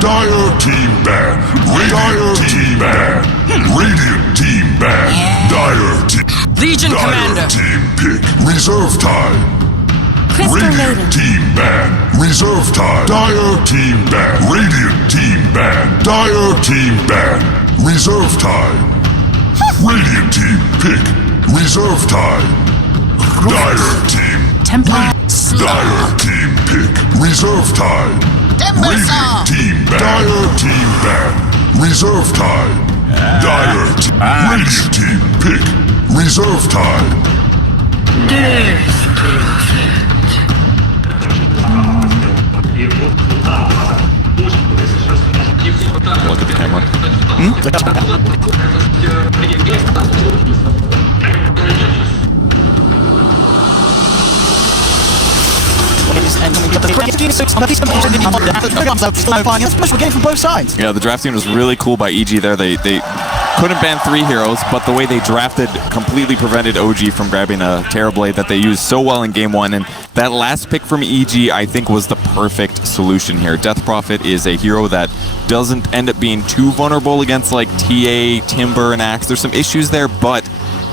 Dire team ban. Dire team ban. Radiant team ban. Dire team. Legion Dire Commander. team pick. Reserve time. Crystal Radiant Maiden. team ban. Reserve time. Dire team ban. Radiant team ban. Dire team ban. Reserve time. Radiant team pick. Reserve time. Dire team. Templar. Dire team pick. Reserve time. Radiant team ban. Dire team ban. Reserve time. Dire team. Radiant team pick. Reserve time. Look at the camera. From both sides. Yeah, the drafting was really cool by EG there. They couldn't ban 3 heroes, but the way they drafted completely prevented OG from grabbing a Terrorblade that they used so well in Game 1. And that last pick from EG, I think, was the perfect solution here. Death Prophet is a hero that doesn't end up being too vulnerable against like TA, Timber, and Axe. There's some issues there, but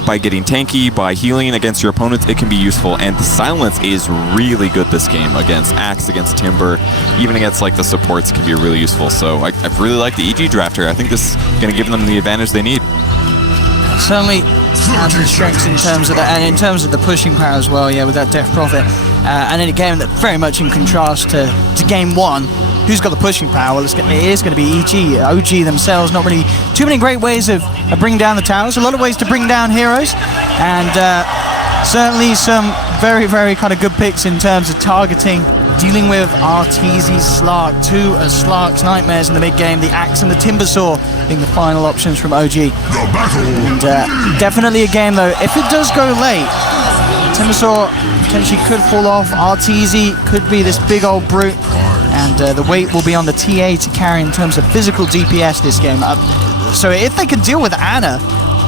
by getting tanky, by healing against your opponents, it can be useful. And the silence is really good this game against Axe, against Timber, even against like the supports can be really useful. So I really like the EG drafter. I think this is going to give them the advantage they need. Certainly has the strengths in terms of that, and in terms of the pushing power as well, yeah, with that Death Prophet. And in a game that very much in contrast to Game 1, who's got the pushing power? Well, it is going to be EG. OG themselves, not really too many great ways of bringing down the towers. A lot of ways to bring down heroes, and certainly some very, very kind of good picks in terms of targeting, dealing with Arteezy, Slark, 2 of Slark's nightmares in the mid-game, the Axe and the Timbersaw being the final options from OG. And definitely a game, though, if it does go late, Timbersaw potentially could fall off, Arteezy could be this big old brute, and the weight will be on the TA to carry in terms of physical DPS this game. So if they can deal with Ana,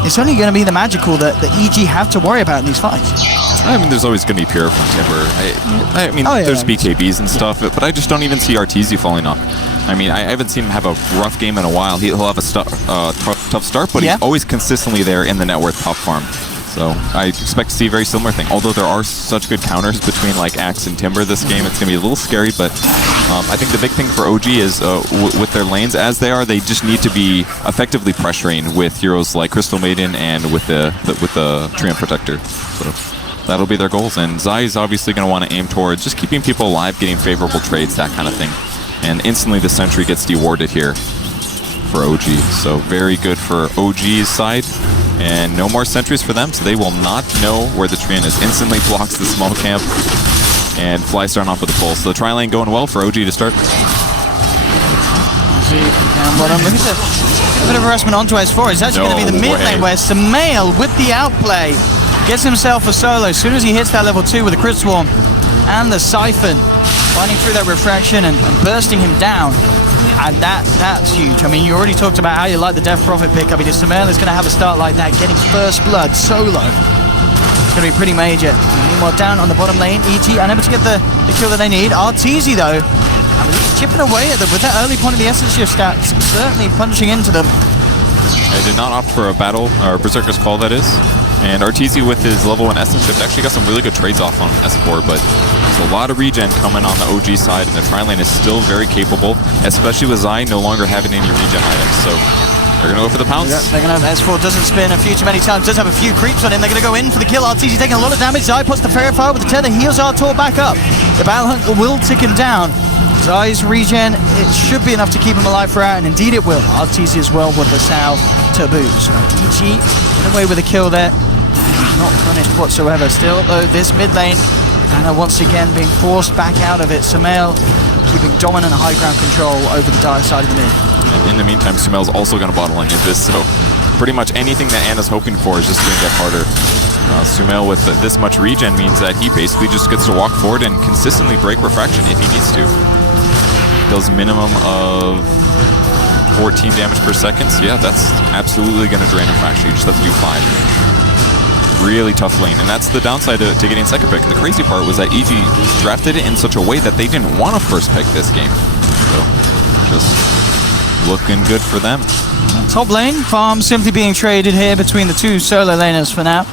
it's only going to be the magical that EG have to worry about in these fights. I mean, there's always going to be Pure from Timber. I mean, there's BKBs and stuff, but I just don't even see Arteezy falling off. I mean, I haven't seen him have a rough game in a while. He'll have a tough start, but he's always consistently there in the net worth top farm. So I expect to see a very similar thing. Although there are such good counters between like Axe and Timber this game, it's going to be a little scary, but I think the big thing for OG is with their lanes as they are, they just need to be effectively pressuring with heroes like Crystal Maiden and with the Treant Protector. So that'll be their goals, and Zai is obviously going to want to aim towards just keeping people alive, getting favorable trades, that kind of thing. And instantly the Sentry gets dewarded here for OG. So very good for OG's side. And no more sentries for them, so they will not know where the Treant is. Instantly blocks the small camp, and flies starting off with a pull. So the tri-lane going well for OG to start. Down bottom, look at a bit of harassment onto S4. It's actually going to be the mid lane where Sumail with the outplay gets himself a solo. As soon as he hits that level 2 with the Crit Swarm and the Siphon, finding through that refraction and bursting him down. And that's huge. I mean, you already talked about how you like the Death Prophet pick. I mean, if Sumail is going to have a start like that, getting first blood solo, it's going to be pretty major. Meanwhile, down on the bottom lane, EG unable to get the kill that they need. Arteezy, though, I mean, he's chipping away at them with that early point of the Essence Shift stats, certainly punching into them. I did not opt for a battle, or Berserker's Call, that is. And Arteezy with his level 1 Essence Shift actually got some really good trades off on S4, but there's a lot of regen coming on the OG side, and the tri-lane is still very capable, especially with Zai no longer having any regen items, so they're going to go for the pounce. Yep, they're going to, S4 doesn't spin a few too many times, does have a few creeps on him, they're going to go in for the kill. Arteezy taking a lot of damage, Zai puts the Fairy Fire with the tether, heals Artor back up. The Battle Hunt will tick him down. Zai's regen, it should be enough to keep him alive throughout, and indeed it will. Arteezy as well with the Sao Taboo. So EG get away with a kill there. Not punished whatsoever. Still, though, this mid lane, Ana once again being forced back out of it. Sumail keeping dominant high ground control over the dire side of the mid. And in the meantime, Sumail's also going to bottle into this, so pretty much anything that Ana's hoping for is just going to get harder. Sumail with this much regen means that he basically just gets to walk forward and consistently break refraction if he needs to. Does minimum of 14 damage per second, so yeah, that's absolutely going to drain refraction. You just have to do 5. Really tough lane, and that's the downside to getting second pick. And the crazy part was that EG drafted it in such a way that they didn't want to first pick this game. So just looking good for them. Top lane, farm simply being traded here between the two solo laners for now.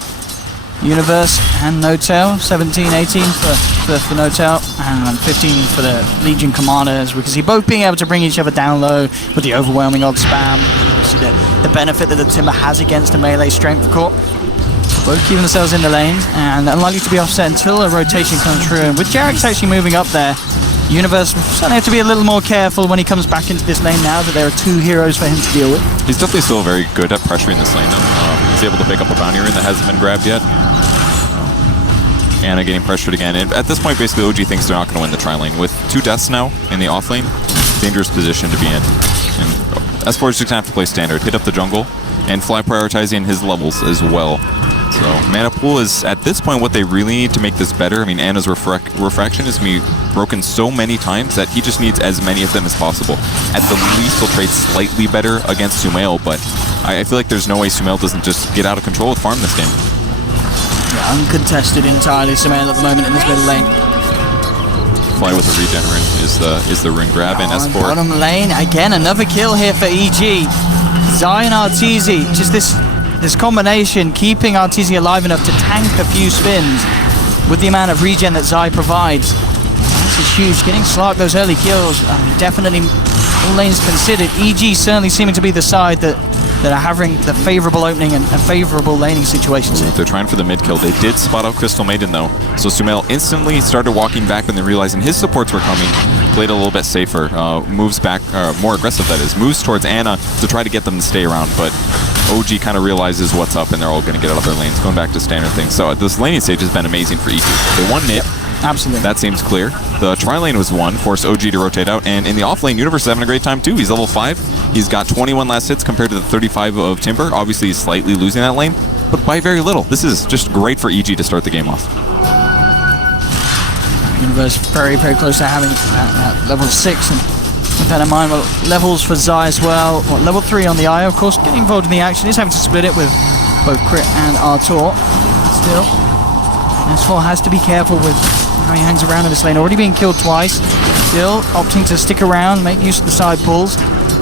Universe and No-Tail, 17, 18 for No-Tail, and 15 for the Legion Commanders. We can see both being able to bring each other down low with the overwhelming odd spam. You see the benefit that the Timber has against a melee strength core. Both keeping themselves in the lanes and unlikely to be offset until a rotation comes through. And with Jarek's actually moving up there, Universe will certainly have to be a little more careful when he comes back into this lane now that there are two heroes for him to deal with. He's definitely still very good at pressuring this lane though. He's able to pick up a bounty rune that hasn't been grabbed yet. Anna getting pressured again. And at this point, basically, OG thinks they're not going to win the tri-lane. With 2 deaths now in the off lane, dangerous position to be in. And S4 is just going to have to play standard, hit up the jungle, and Fly prioritizing his levels as well. So mana pool is, at this point, what they really need to make this better. I mean, Anna's refraction is going to be broken so many times that he just needs as many of them as possible. At the least, he'll trade slightly better against Sumail, but I feel like there's no way Sumail doesn't just get out of control with farm this game. Yeah, uncontested entirely, Sumail at the moment in this middle lane. Fly with the regen is the rune grab, and S4. Bottom lane, again, another kill here for EG. Zai and Arteezy, just this combination, keeping Arteezy alive enough to tank a few spins with the amount of regen that Zai provides. This is huge, getting Slark those early kills, definitely all lanes considered. EG certainly seeming to be the side that are having the favorable opening and favorable laning situations. They're trying for the mid kill. They did spot out Crystal Maiden though, so Sumail instantly started walking back when they realizing his supports were coming. Played a little bit safer, moves back, more aggressive that is, moves towards Anna to try to get them to stay around, but OG kind of realizes what's up and they're all going to get out of their lanes, going back to standard things. So this laning stage has been amazing for EG. They won mid. Absolutely. That seems clear. The tri-lane was won, forced OG to rotate out, and in the off-lane, Universe is having a great time too. He's level 5. He's got 21 last hits compared to the 35 of Timber. Obviously, he's slightly losing that lane, but by very little. This is just great for EG to start the game off. Universe very, very close to having level 6, and with that in mind, well, levels for Zai as well. Well, level 3 on the Eye, of course, getting involved in the action. He's having to split it with both Crit and Artur. Still, S4 has to be careful with how he hangs around in this lane. Already being killed twice. Still opting to stick around, make use of the side pulls,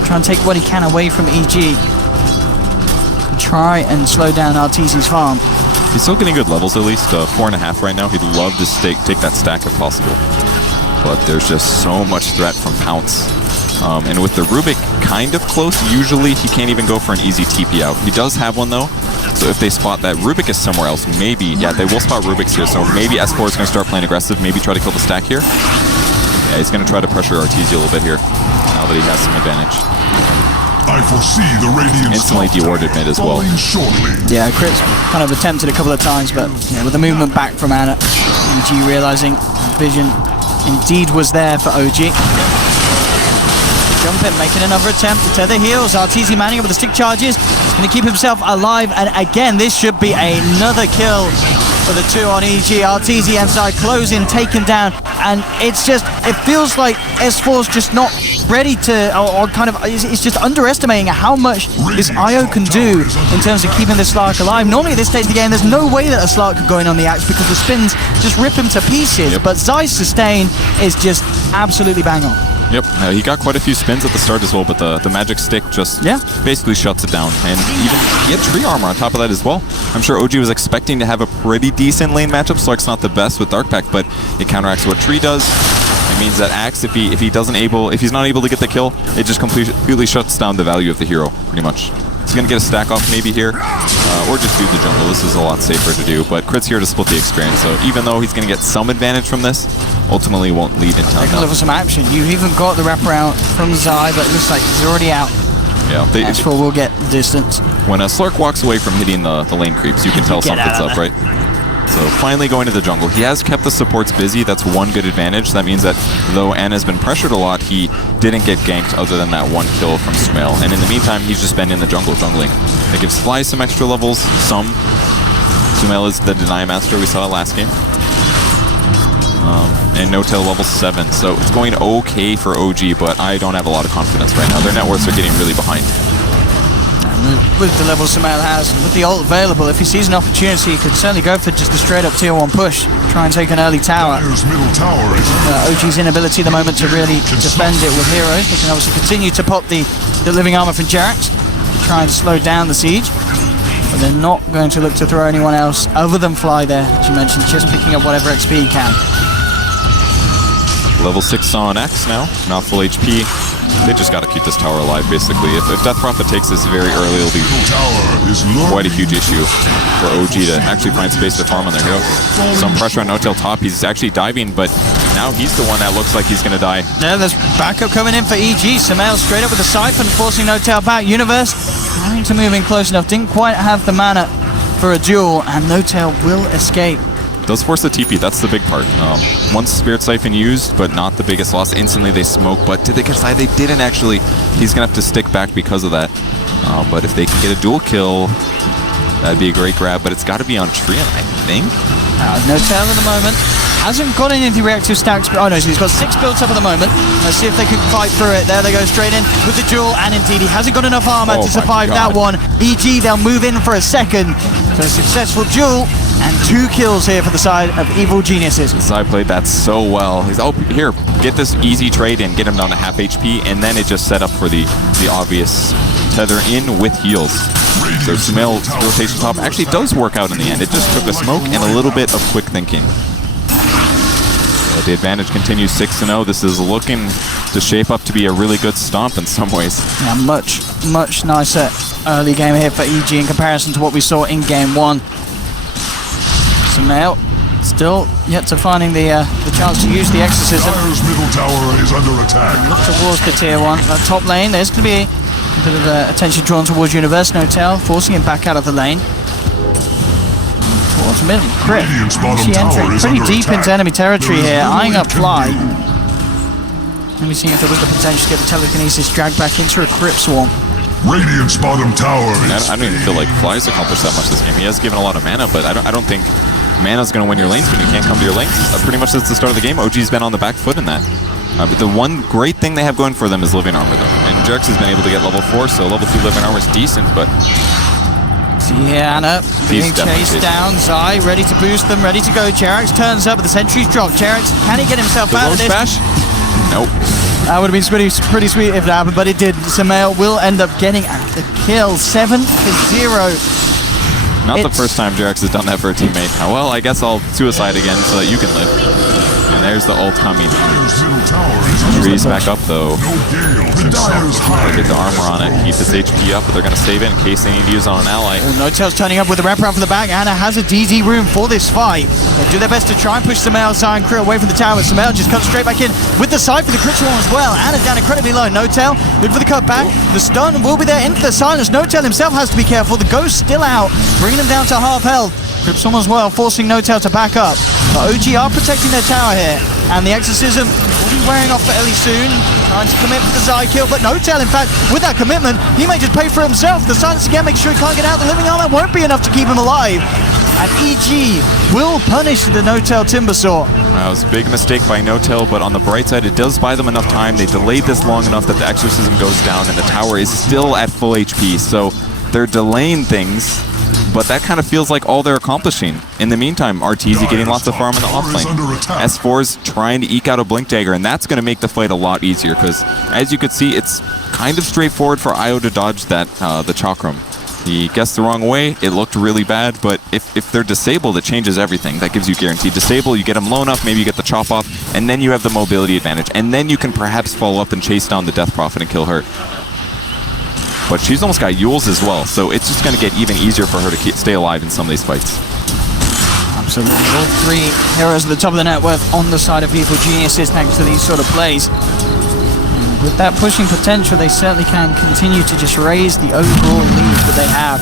try and take what he can away from EG. Try and slow down Arteezy's farm. He's still getting good levels, at least 4.5 right now. He'd love to take that stack if possible, but there's just so much threat from Pounce. And with the Rubik kind of close, usually he can't even go for an easy TP out. He does have one though, so if they spot that Rubik is somewhere else, maybe, yeah, they will spot Rubik's here, so maybe S4 is going to start playing aggressive, maybe try to kill the stack here. Yeah, he's going to try to pressure Arteezy a little bit here, now that he has some advantage. I foresee the Radiant instantly dewarded mid as well. Yeah, Crit's kind of attempted a couple of times, but with the movement back from Anna, EG realizing vision indeed was there for OG. Jumping, making another attempt to tether heals. Arteezy manning up with the stick charges. He's going to keep himself alive, and again, this should be another kill for the 2 on EG. Arteezy and Zai closing, taken down, and it's just, it feels like S4's just not ready to, or kind of, it's just underestimating how much this IO can do in terms of keeping the Slark alive. Normally at this stage of the game, there's no way that a Slark could go in on the axe because the spins just rip him to pieces, yep. But Zai's sustain is just absolutely bang on. Yep, he got quite a few spins at the start as well, but the magic stick just basically shuts it down. And even he had tree armor on top of that as well. I'm sure OG was expecting to have a pretty decent lane matchup. Slark's not the best with Dark Pact, but it counteracts what tree does. It means that Axe, if he's not able to get the kill, it just completely shuts down the value of the hero, pretty much. He's going to get a stack off maybe here, or just do the jungle. This is a lot safer to do, but Crit's here to split the experience, so even though he's going to get some advantage from this, ultimately won't lead in time. Take a look for some action. You've even got the wraparound from Zai, but it looks like he's already out. Yeah, S4 will get the distance. When a Slark walks away from hitting the lane creeps, you can tell something's up, right? So finally going to the jungle. He has kept the supports busy. That's one good advantage. That means that though Anna's been pressured a lot, he didn't get ganked other than that one kill from Sumail. And in the meantime, he's just been in the jungle jungling. It gives Fly some extra levels, some. Sumail is the Deny Master we saw last game. And No-Tail level 7, so it's going okay for OG, but I don't have a lot of confidence right now. Their net worths are getting really behind. with the level Sumail has, and with the ult available, if he sees an opportunity, he could certainly go for just a straight up tier 1 push, try and take an early tower. Middle tower is OG's inability at the moment to really defend it with heroes. They can obviously continue to pop the living armor from Jerax, try and slow down the siege, but they're not going to look to throw anyone else other than Fly there, as you mentioned, just picking up whatever XP he can. Level 6 on X now, not full HP. They just got to keep this tower alive, basically. If Death Prophet takes this very early, it'll be quite a huge issue for OG to actually find space to farm on their hero. Some pressure on Notel top. He's actually diving, but now he's the one that looks like he's going to die. Yeah, there's backup coming in for EG. Sumail straight up with a Siphon, forcing Notel back. Universe trying to move in close enough. Didn't quite have the mana for a duel, and Notel will escape. Does force the TP, that's the big part. Once Spirit Siphon used, but not the biggest loss. Instantly they smoke, but did they get side? They didn't actually. He's going to have to stick back because of that. But if they can get a dual kill, that'd be a great grab, but it's got to be on Trian, I think. Notel at the moment. Hasn't got any of the reactive stacks. Oh no, so he's got 6 built up at the moment. Let's see if they can fight through it. There they go, straight in with the duel, and indeed he hasn't got enough armor to survive that one. EG, they'll move in for a second. So a successful duel, and 2 kills here for the side of Evil Geniuses. Zai played that so well. He's, oh, here, get this easy trade in, get him down to half HP, and then it just set up for the obvious tether in with heals. So Sumail's rotation top actually does work out in the end. It just took a smoke and a little bit of quick thinking. The advantage continues 6-0. This is looking to shape up to be a really good stomp in some ways. Yeah, much nicer early game here for EG in comparison to what we saw in game 1. Sumail still yet to finding the chance to use the Exorcism. Dire's middle tower is under attack. Look towards the tier 1. That top lane, there's going to be a bit of attention drawn towards Universe. Notel forcing him back out of the lane. Towards middle, Crypt. She entering pretty deep into enemy territory here, eyeing up Fly. Maybe seeing if there was the potential to get the telekinesis dragged back into a Crypt swarm. Radiant's bottom tower is I don't even feel like Fly's accomplished that much this game. He has given a lot of mana, but I don't think mana's going to win your lanes when you can't come to your lanes. Pretty much since the start of the game, OG's been on the back foot in that. But the one great thing they have going for them is living armor, though. And Jerax has been able to get level 4, so level 2 living armor is decent, but... Tiana being chased down. Zai ready to boost them, ready to go. Jerax turns up, but the sentry's dropped. Jerax, can he get himself out of this? Bash? Nope. That would have been pretty sweet if it happened, but it did. Sumail will end up getting the kill. 7-0. Not the first time Jerax has done that for a teammate. Well, I guess I'll suicide again so that you can live. And there's the ult coming. Trees back up though. Get the armor on it, keep his HP up, but they're going to save it in case they need to use on an ally. Notel's turning up with the wraparound from the back. Anna has a DD room for this fight. They do their best to try and push Sumail, Zai and crew away from the tower. Sumail just comes straight back in with the side for the critical one as well. Anna's down incredibly low. Notel, good for the cut back. The stun will be there into the silence. Notel himself has to be careful. The ghost still out, bringing him down to half health. Cryptstorm as well, forcing Notel to back up. But OG are protecting their tower here, and the Exorcism will be wearing off fairly soon. Trying to commit for the Zai kill, but Notel, in fact, with that commitment, he may just pay for himself. The silence again makes sure he can't get out. The living armor won't be enough to keep him alive. And EG will punish the Notel Timbersaw. That was a big mistake by Notel, but on the bright side, it does buy them enough time. They delayed this long enough that the Exorcism goes down, and the tower is still at full HP. So they're delaying things, but that kind of feels like all they're accomplishing. In the meantime, Arteezy getting lots of farm in the offlane. S4's trying to eke out a Blink Dagger, and that's going to make the fight a lot easier, because as you could see, it's kind of straightforward for Io to dodge that the Chakram. He guessed the wrong way, it looked really bad, but if they're disabled, it changes everything. That gives you guaranteed disable, you get them low enough, maybe you get the chop off, and then you have the mobility advantage, and then you can perhaps follow up and chase down the Death Prophet and kill her. But she's almost got Yules as well, so it's just going to get even easier for her to stay alive in some of these fights. Absolutely. All 3 heroes at the top of the net worth on the side of Evil Geniuses next to these sort of plays. And with that pushing potential, they certainly can continue to just raise the overall lead that they have.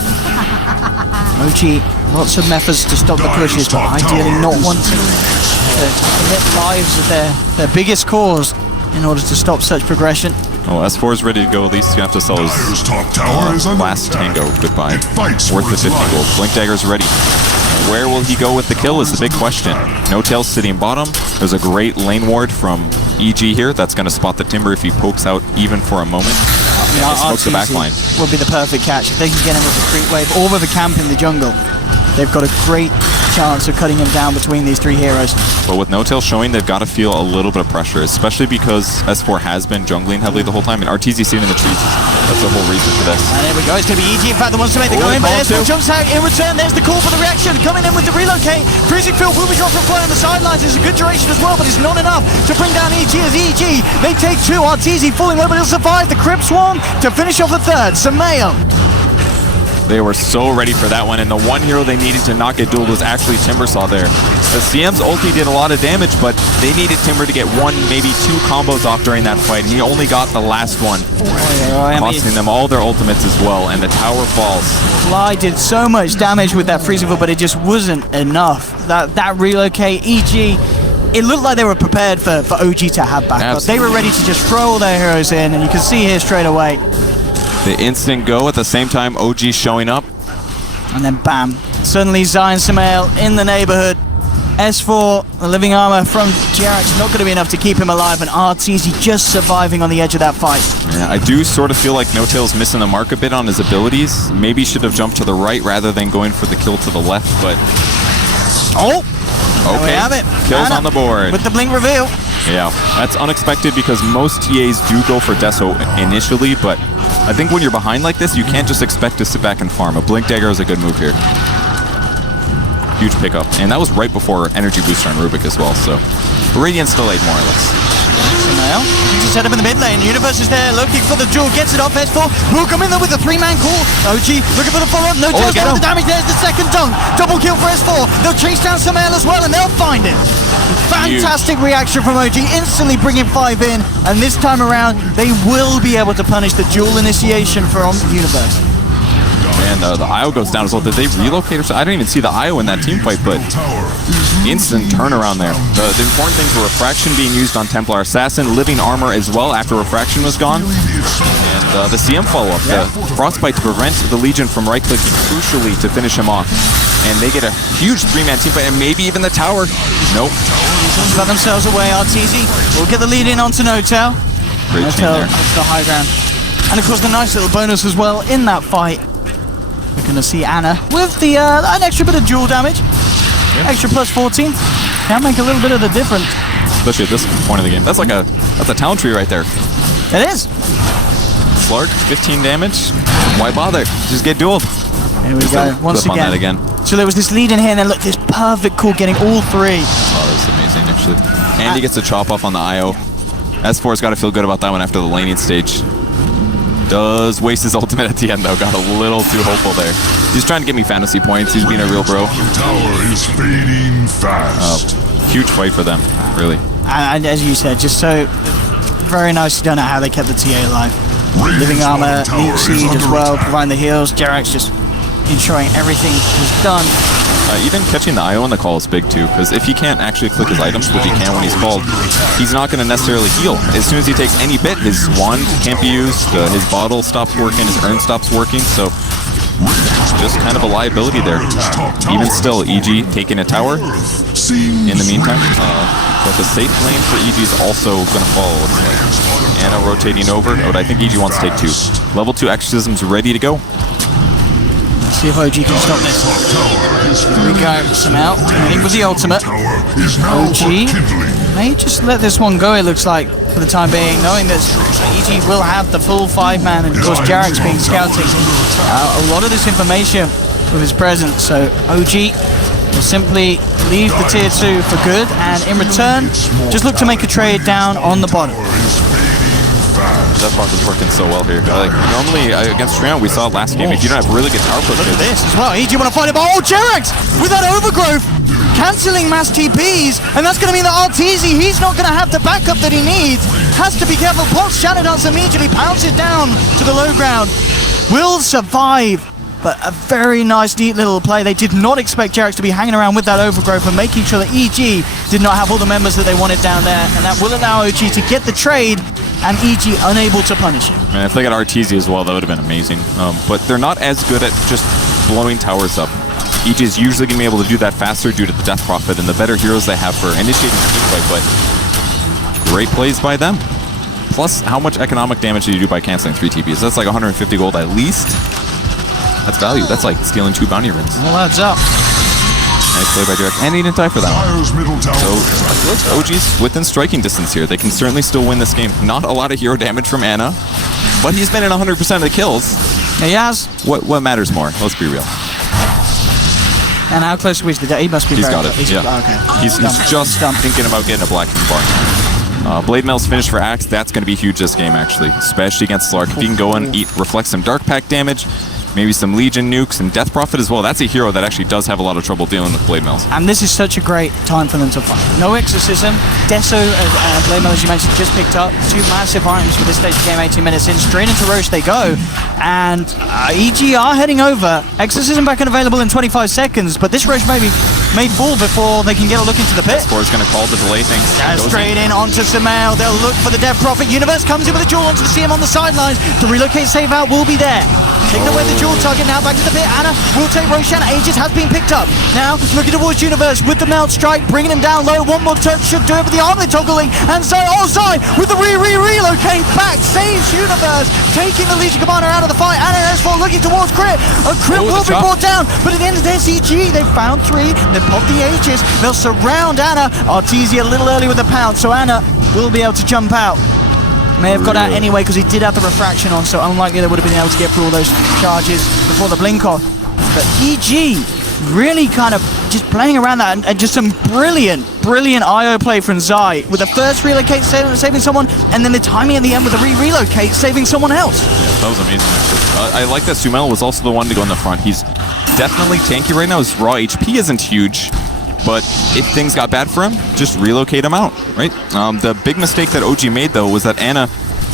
OG, lots of methods to stop the pushes, but ideally not wanting to commit lives of their biggest cause in order to stop such progression. Well, S4 is ready to go. At least you have to sell his last tango goodbye. Worth the 15 gold. Blink Dagger's ready. Where will he go with the kill is the big question. Notel's sitting bottom. There's a great lane ward from EG here. That's going to spot the Timber if he pokes out even for a moment. Yeah, smoke the back line. Would be the perfect catch. If they can get him with a creep wave or with a camp in the jungle, they've got a great chance of cutting him down between these three heroes. But with No Tail showing, they've got to feel a little bit of pressure, especially because S4 has been jungling heavily the whole time, and RTZ sitting in the trees. That's the whole reason for this. And there we go. It's going to be EG, in fact, that wants to make the go in, but S4 jumps out in return. There's the call for the reaction. Coming in with the relocate. Freezing Field will be dropped from fly on the sidelines. It's a good duration as well, but it's not enough to bring down EG as EG. They take two. RTZ falling low, but he'll survive the Crib Swarm to finish off the third. Samael. They were so ready for that one, and the one hero they needed to not get dueled was actually Timbersaw there. The CM's ulti did a lot of damage, but they needed Timber to get one, maybe two combos off during that fight, and he only got the last one, costing them all their ultimates as well, and the tower falls. Fly did so much damage with that freezing field, but it just wasn't enough. That relocate, EG, it looked like they were prepared for OG to have backup. Absolutely. They were ready to just throw all their heroes in, and you can see here straight away. The instant go at the same time, OG showing up. And then bam. Suddenly Zion Samael in the neighborhood. S4, the living armor from Jerax, not going to be enough to keep him alive, and RTZ just surviving on the edge of that fight. Yeah, I do sort of feel like No Tail's missing the mark a bit on his abilities. Maybe should have jumped to the right rather than going for the kill to the left, but... Oh! Okay, there we have it. Kills Anna on the board. With the blink reveal. Yeah, that's unexpected because most TAs do go for Deso initially, but I think when you're behind like this, you can't just expect to sit back and farm. A Blink Dagger is a good move here. Huge pickup. And that was right before Energy Booster on Rubik as well, so Radiant's delayed more or less. Samael, just set up in the mid lane. Universe is there looking for the duel, gets it off. S4 will come in there with a three-man call. OG looking for the follow-up. No Tail's got the damage. There's the second dunk. Double kill for S4. They'll chase down Samael as well, and they'll find him. Fantastic reaction from OG, instantly bringing 5 in, and this time around they will be able to punish the dual initiation from Universe. And the IO goes down as well. Did they relocate or so? I didn't even see the IO in that team fight, but instant turnaround there. The important things were Refraction being used on Templar Assassin, Living Armor as well after Refraction was gone, and the CM follow-up, the Frostbite to prevent the Legion from right-clicking crucially to finish him off. And they get a huge three-man team fight, and maybe even the tower. Nope. Got themselves away. RTZ will get the lead in onto No Tail. Great chain there. That's the high ground. And of course the nice little bonus as well in that fight. We're going to see Anna with the an extra bit of dual damage. Yeah. Extra plus 14. Can make a little bit of the difference. Especially at this point of the game. That's a talent tree right there. It is. Slark, 15 damage. Why bother? Just get dueled. Here we go. Once again. So there was this lead in here, and then look, this perfect call getting all three. Oh, that was amazing, actually. And he gets a chop off on the IO. S4's got to feel good about that one after the laning stage. Does waste his ultimate at the end, though. Got a little too hopeful there. He's trying to give me fantasy points. He's being a real bro. Tower is fading fast. Huge fight for them, really. And as you said, just so very nicely done at how they kept the TA alive. Living armor, Leech Seed as well, providing the heals. Jerax just ensuring everything was done. Even catching the IO on the call is big too, because if he can't actually click his items, which he can when he's called, he's not going to necessarily heal. As soon as he takes any bit, his wand can't be used, his bottle stops working, his urn stops working, so just kind of a liability there. Even still, EG taking a tower in the meantime, but the safe lane for EG is also going to fall, looks like. Anna rotating over, but I think EG wants to take 2. Level 2 exorcism's ready to go. See if OG can stop this. Here we go, Samael coming with the ultimate. OG may just let this one go, it looks like, for the time being, knowing that EG will have the full 5-man, and of course Jerax being scouting a lot of this information with his presence, so OG will simply leave the tier 2 for good, and in return, just look to make a trade down on the bottom. Death Rock is working so well here. Normally against Trion, we saw it last game. If you don't have really good tower pushes. Look at this as well. EG want to fight it, but Jerax with that overgrowth, cancelling mass TPs, and that's going to mean that RTZ, he's not going to have the backup that he needs. Has to be careful. Pots Shadow Dance immediately pounces down to the low ground. Will survive, but a very nice, neat little play. They did not expect Jerax to be hanging around with that overgrowth and making sure that EG did not have all the members that they wanted down there, and that will allow OG to get the trade, and EG unable to punish him. And if they got RTZ as well, that would have been amazing. But they're not as good at just blowing towers up. EG is usually going to be able to do that faster due to the Death Prophet and the better heroes they have for initiating the team fight, but great plays by them. plus how much economic damage do you do by canceling 3 TPs? That's like 150 gold at least. That's value. That's like stealing 2 bounty runes. All adds up. Nice play by Derek, and he didn't die for that one. So OG's within striking distance here. They can certainly still win this game. Not a lot of hero damage from Ana, but he's been in 100% of the kills. Yeah, he has. What matters more? Let's be real. And how close are we to the death? He must be He's very got it. close. Yeah. He's just thinking about getting a black bar. Blade Mail's finish for Axe, that's going to be huge this game, actually. Especially against Slark. If he can go and reflect some Dark Pack damage, maybe some Legion nukes and Death Prophet as well. That's a hero that actually does have a lot of trouble dealing with Blade Mails. And this is such a great time for them to fight. No Exorcism. Deso and Blade Mail, as you mentioned, just picked up 2 massive items for this stage of game. 18 minutes in. Straight into Roche they go. And EG are heading over. Exorcism back and available in 25 seconds. But this Roche may fall before they can get a look into the pit. S4 is going to call to delay things. Straight in onto Sumail. They'll look for the Death Prophet. Universe comes in with a duel onto the CM on the sidelines. The relocate save out will be there. Taking away the dual target now back to the pit. Ana will take Roshan. Aegis has been picked up. Now looking towards Universe with the melt strike, bringing him down low. One more touch should do it with the armlet toggling. And Zai with the relocate back saves Universe, taking the Legion Commander out of the fight. Ana and S4 looking towards Crit. A Crit will be brought down, but at the end of this, EG they've found 3. They've popped the Aegis. They'll surround Ana. Arteezy a little early with the pound, so Ana will be able to jump out. May have got out anyway because he did have the refraction on, so unlikely they would have been able to get through all those charges before the blink off. But EG really kind of just playing around that and just some brilliant IO play from Zai with the first relocate saving someone, and then the timing at the end with the relocate saving someone else. Yeah, that was amazing. I like that Sumail was also the one to go in the front. He's definitely tanky right now. His raw HP isn't huge, but if things got bad for him, just relocate him out, right? The big mistake that OG made, though, was that Ana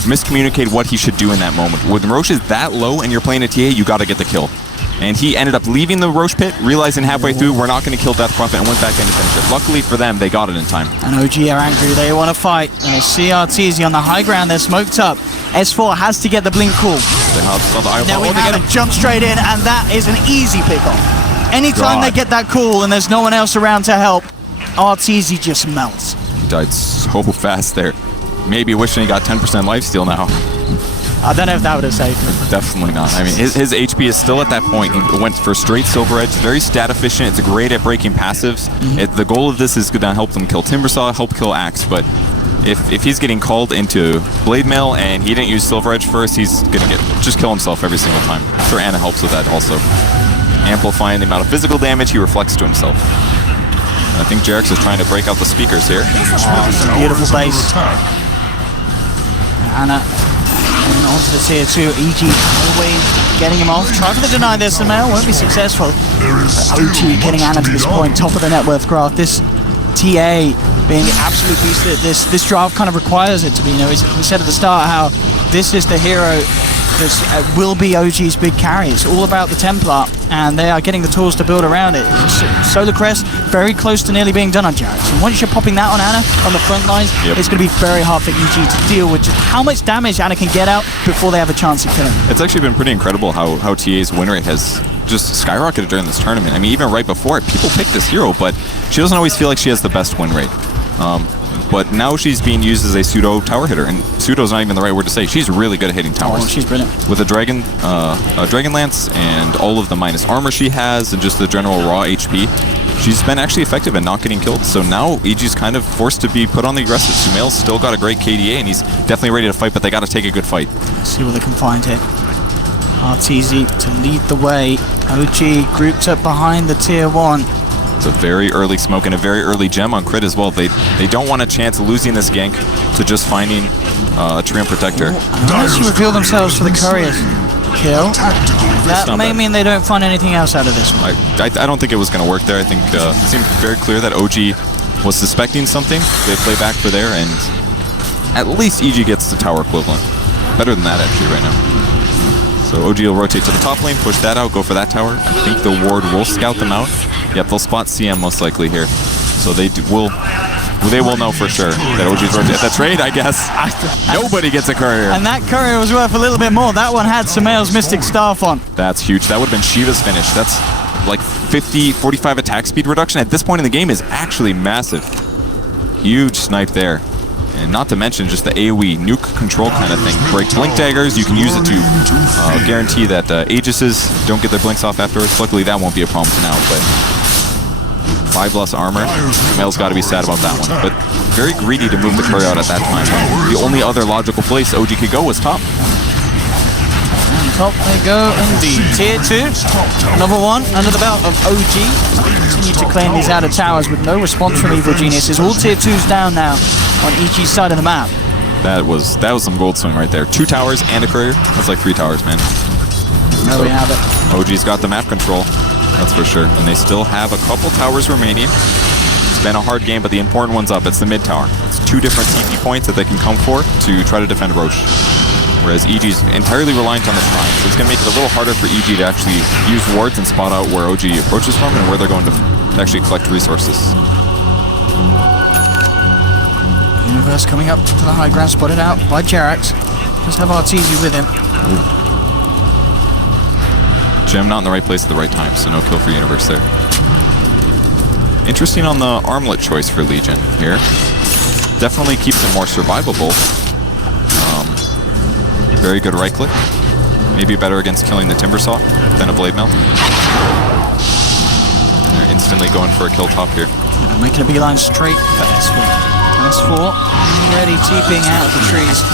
miscommunicated what he should do in that moment. When Roche is that low and you're playing a TA, you got to get the kill. And he ended up leaving the Roche pit, realizing halfway through, we're not going to kill Death Prophet, and went back in to finish it. Luckily for them, they got it in time. And OG are angry. They want to fight. And they see Arteezy on the high ground. They're smoked up. S4 has to get the blink call. Now we have to jump straight in, and that is an easy pick-off. Anytime they get that call and there's no one else around to help, Arteezy just melts. He died so fast there. Maybe wishing he got 10% lifesteal now. I don't know if that would have saved him. Definitely not. I mean, his HP is still at that point. He went for straight Silver Edge. Very stat efficient. It's great at breaking passives. The goal of this is going to help them kill Timbersaw, help kill Axe. But if he's getting called into Blade Mail and he didn't use Silver Edge first, he's going to just kill himself every single time. I'm sure Ana helps with that also. Amplifying the amount of physical damage he reflects to himself. And I think Jarex is trying to break out the speakers here. Beautiful base. Ana onto the tier 2. EG always getting him off. Try for the deny there, Sumail won't be successful. OG getting Ana to this point, top of the net worth graph. This TA being the absolute beast that this draft kind of requires it to be. You know, we said at the start how this is the hero that will be OG's big carry. It's all about the Templar, and they are getting the tools to build around it. Solar Crest, very close to nearly being done on Jarex. And once you're popping that on Ana, on the front lines, it's going to be very hard for EG to deal with just how much damage Ana can get out before they have a chance to kill him. It's actually been pretty incredible how TA's win rate has just skyrocketed during this tournament. I mean, even right before it, people pick this hero, but she doesn't always feel like she has the best win rate. But now she's being used as a pseudo tower hitter, and pseudo's not even the right word to say. She's really good at hitting towers. Oh, she's brilliant. With a Dragon Lance and all of the minus armor she has, and just the general raw HP, she's been actually effective in not getting killed. So now EG's kind of forced to be put on the aggressive. Sumail's still got a great KDA, and he's definitely ready to fight, but they got to take a good fight. Let's see what they can find here. Arteezy to lead the way. OG grouped up behind the tier 1. It's a very early smoke and a very early gem on Crit as well. They don't want a chance of losing this gank to just finding a Treant Protector. Unless reveal themselves for the courier kill. That may mean they don't find anything else out of this one. I don't think it was going to work there. I think it seemed very clear that OG was suspecting something. They play back for there, and at least EG gets the tower equivalent. Better than that, actually, right now. So OG will rotate to the top lane, push that out, go for that tower. I think the ward will scout them out. Yep, they'll spot CM most likely here. So they will know for sure that OG's rotating. That's right, I guess. Nobody gets a courier. And that courier was worth a little bit more. That one had Sumail's Mystic Staff on. That's huge. That would have been Shiva's finish. That's like 45 attack speed reduction at this point in the game is actually massive. Huge snipe there. And not to mention just the AoE nuke control kind of thing. Break blink daggers, you can use it to guarantee that Aegises don't get their blinks off afterwards. Luckily that won't be a problem for now, but 5 less armor. Sumail's got to be sad about that one. But very greedy to move the courier out at that time. The only other logical place OG could go was top. And top they go indeed. Tier 2, another one under the belt of OG. Continue to claim these outer towers with no response from Evil Geniuses. All tier 2s down now on EG's side of the map. That was some gold swing right there. 2 towers and a courier. That's like 3 towers, man. There we have it. OG's got the map control, that's for sure. And they still have a couple towers remaining. It's been a hard game, but the important one's up. It's the mid tower. It's 2 different TP points that they can come for to try to defend Roche. Whereas EG's entirely reliant on the shrine. So it's going to make it a little harder for EG to actually use wards and spot out where OG approaches from and where they're going to actually collect resources. Universe coming up to the high ground, spotted out by Jerax. Just have Arteezy with him. Gem not in the right place at the right time, so no kill for Universe there. Interesting on the armlet choice for Legion here. Definitely keeps it more survivable. Very good right click. Maybe better against killing the Timber Saw than a Blade Mill. They're instantly going for a kill top here. Making a beeline straight for S4. S4 already TPing out of the trees.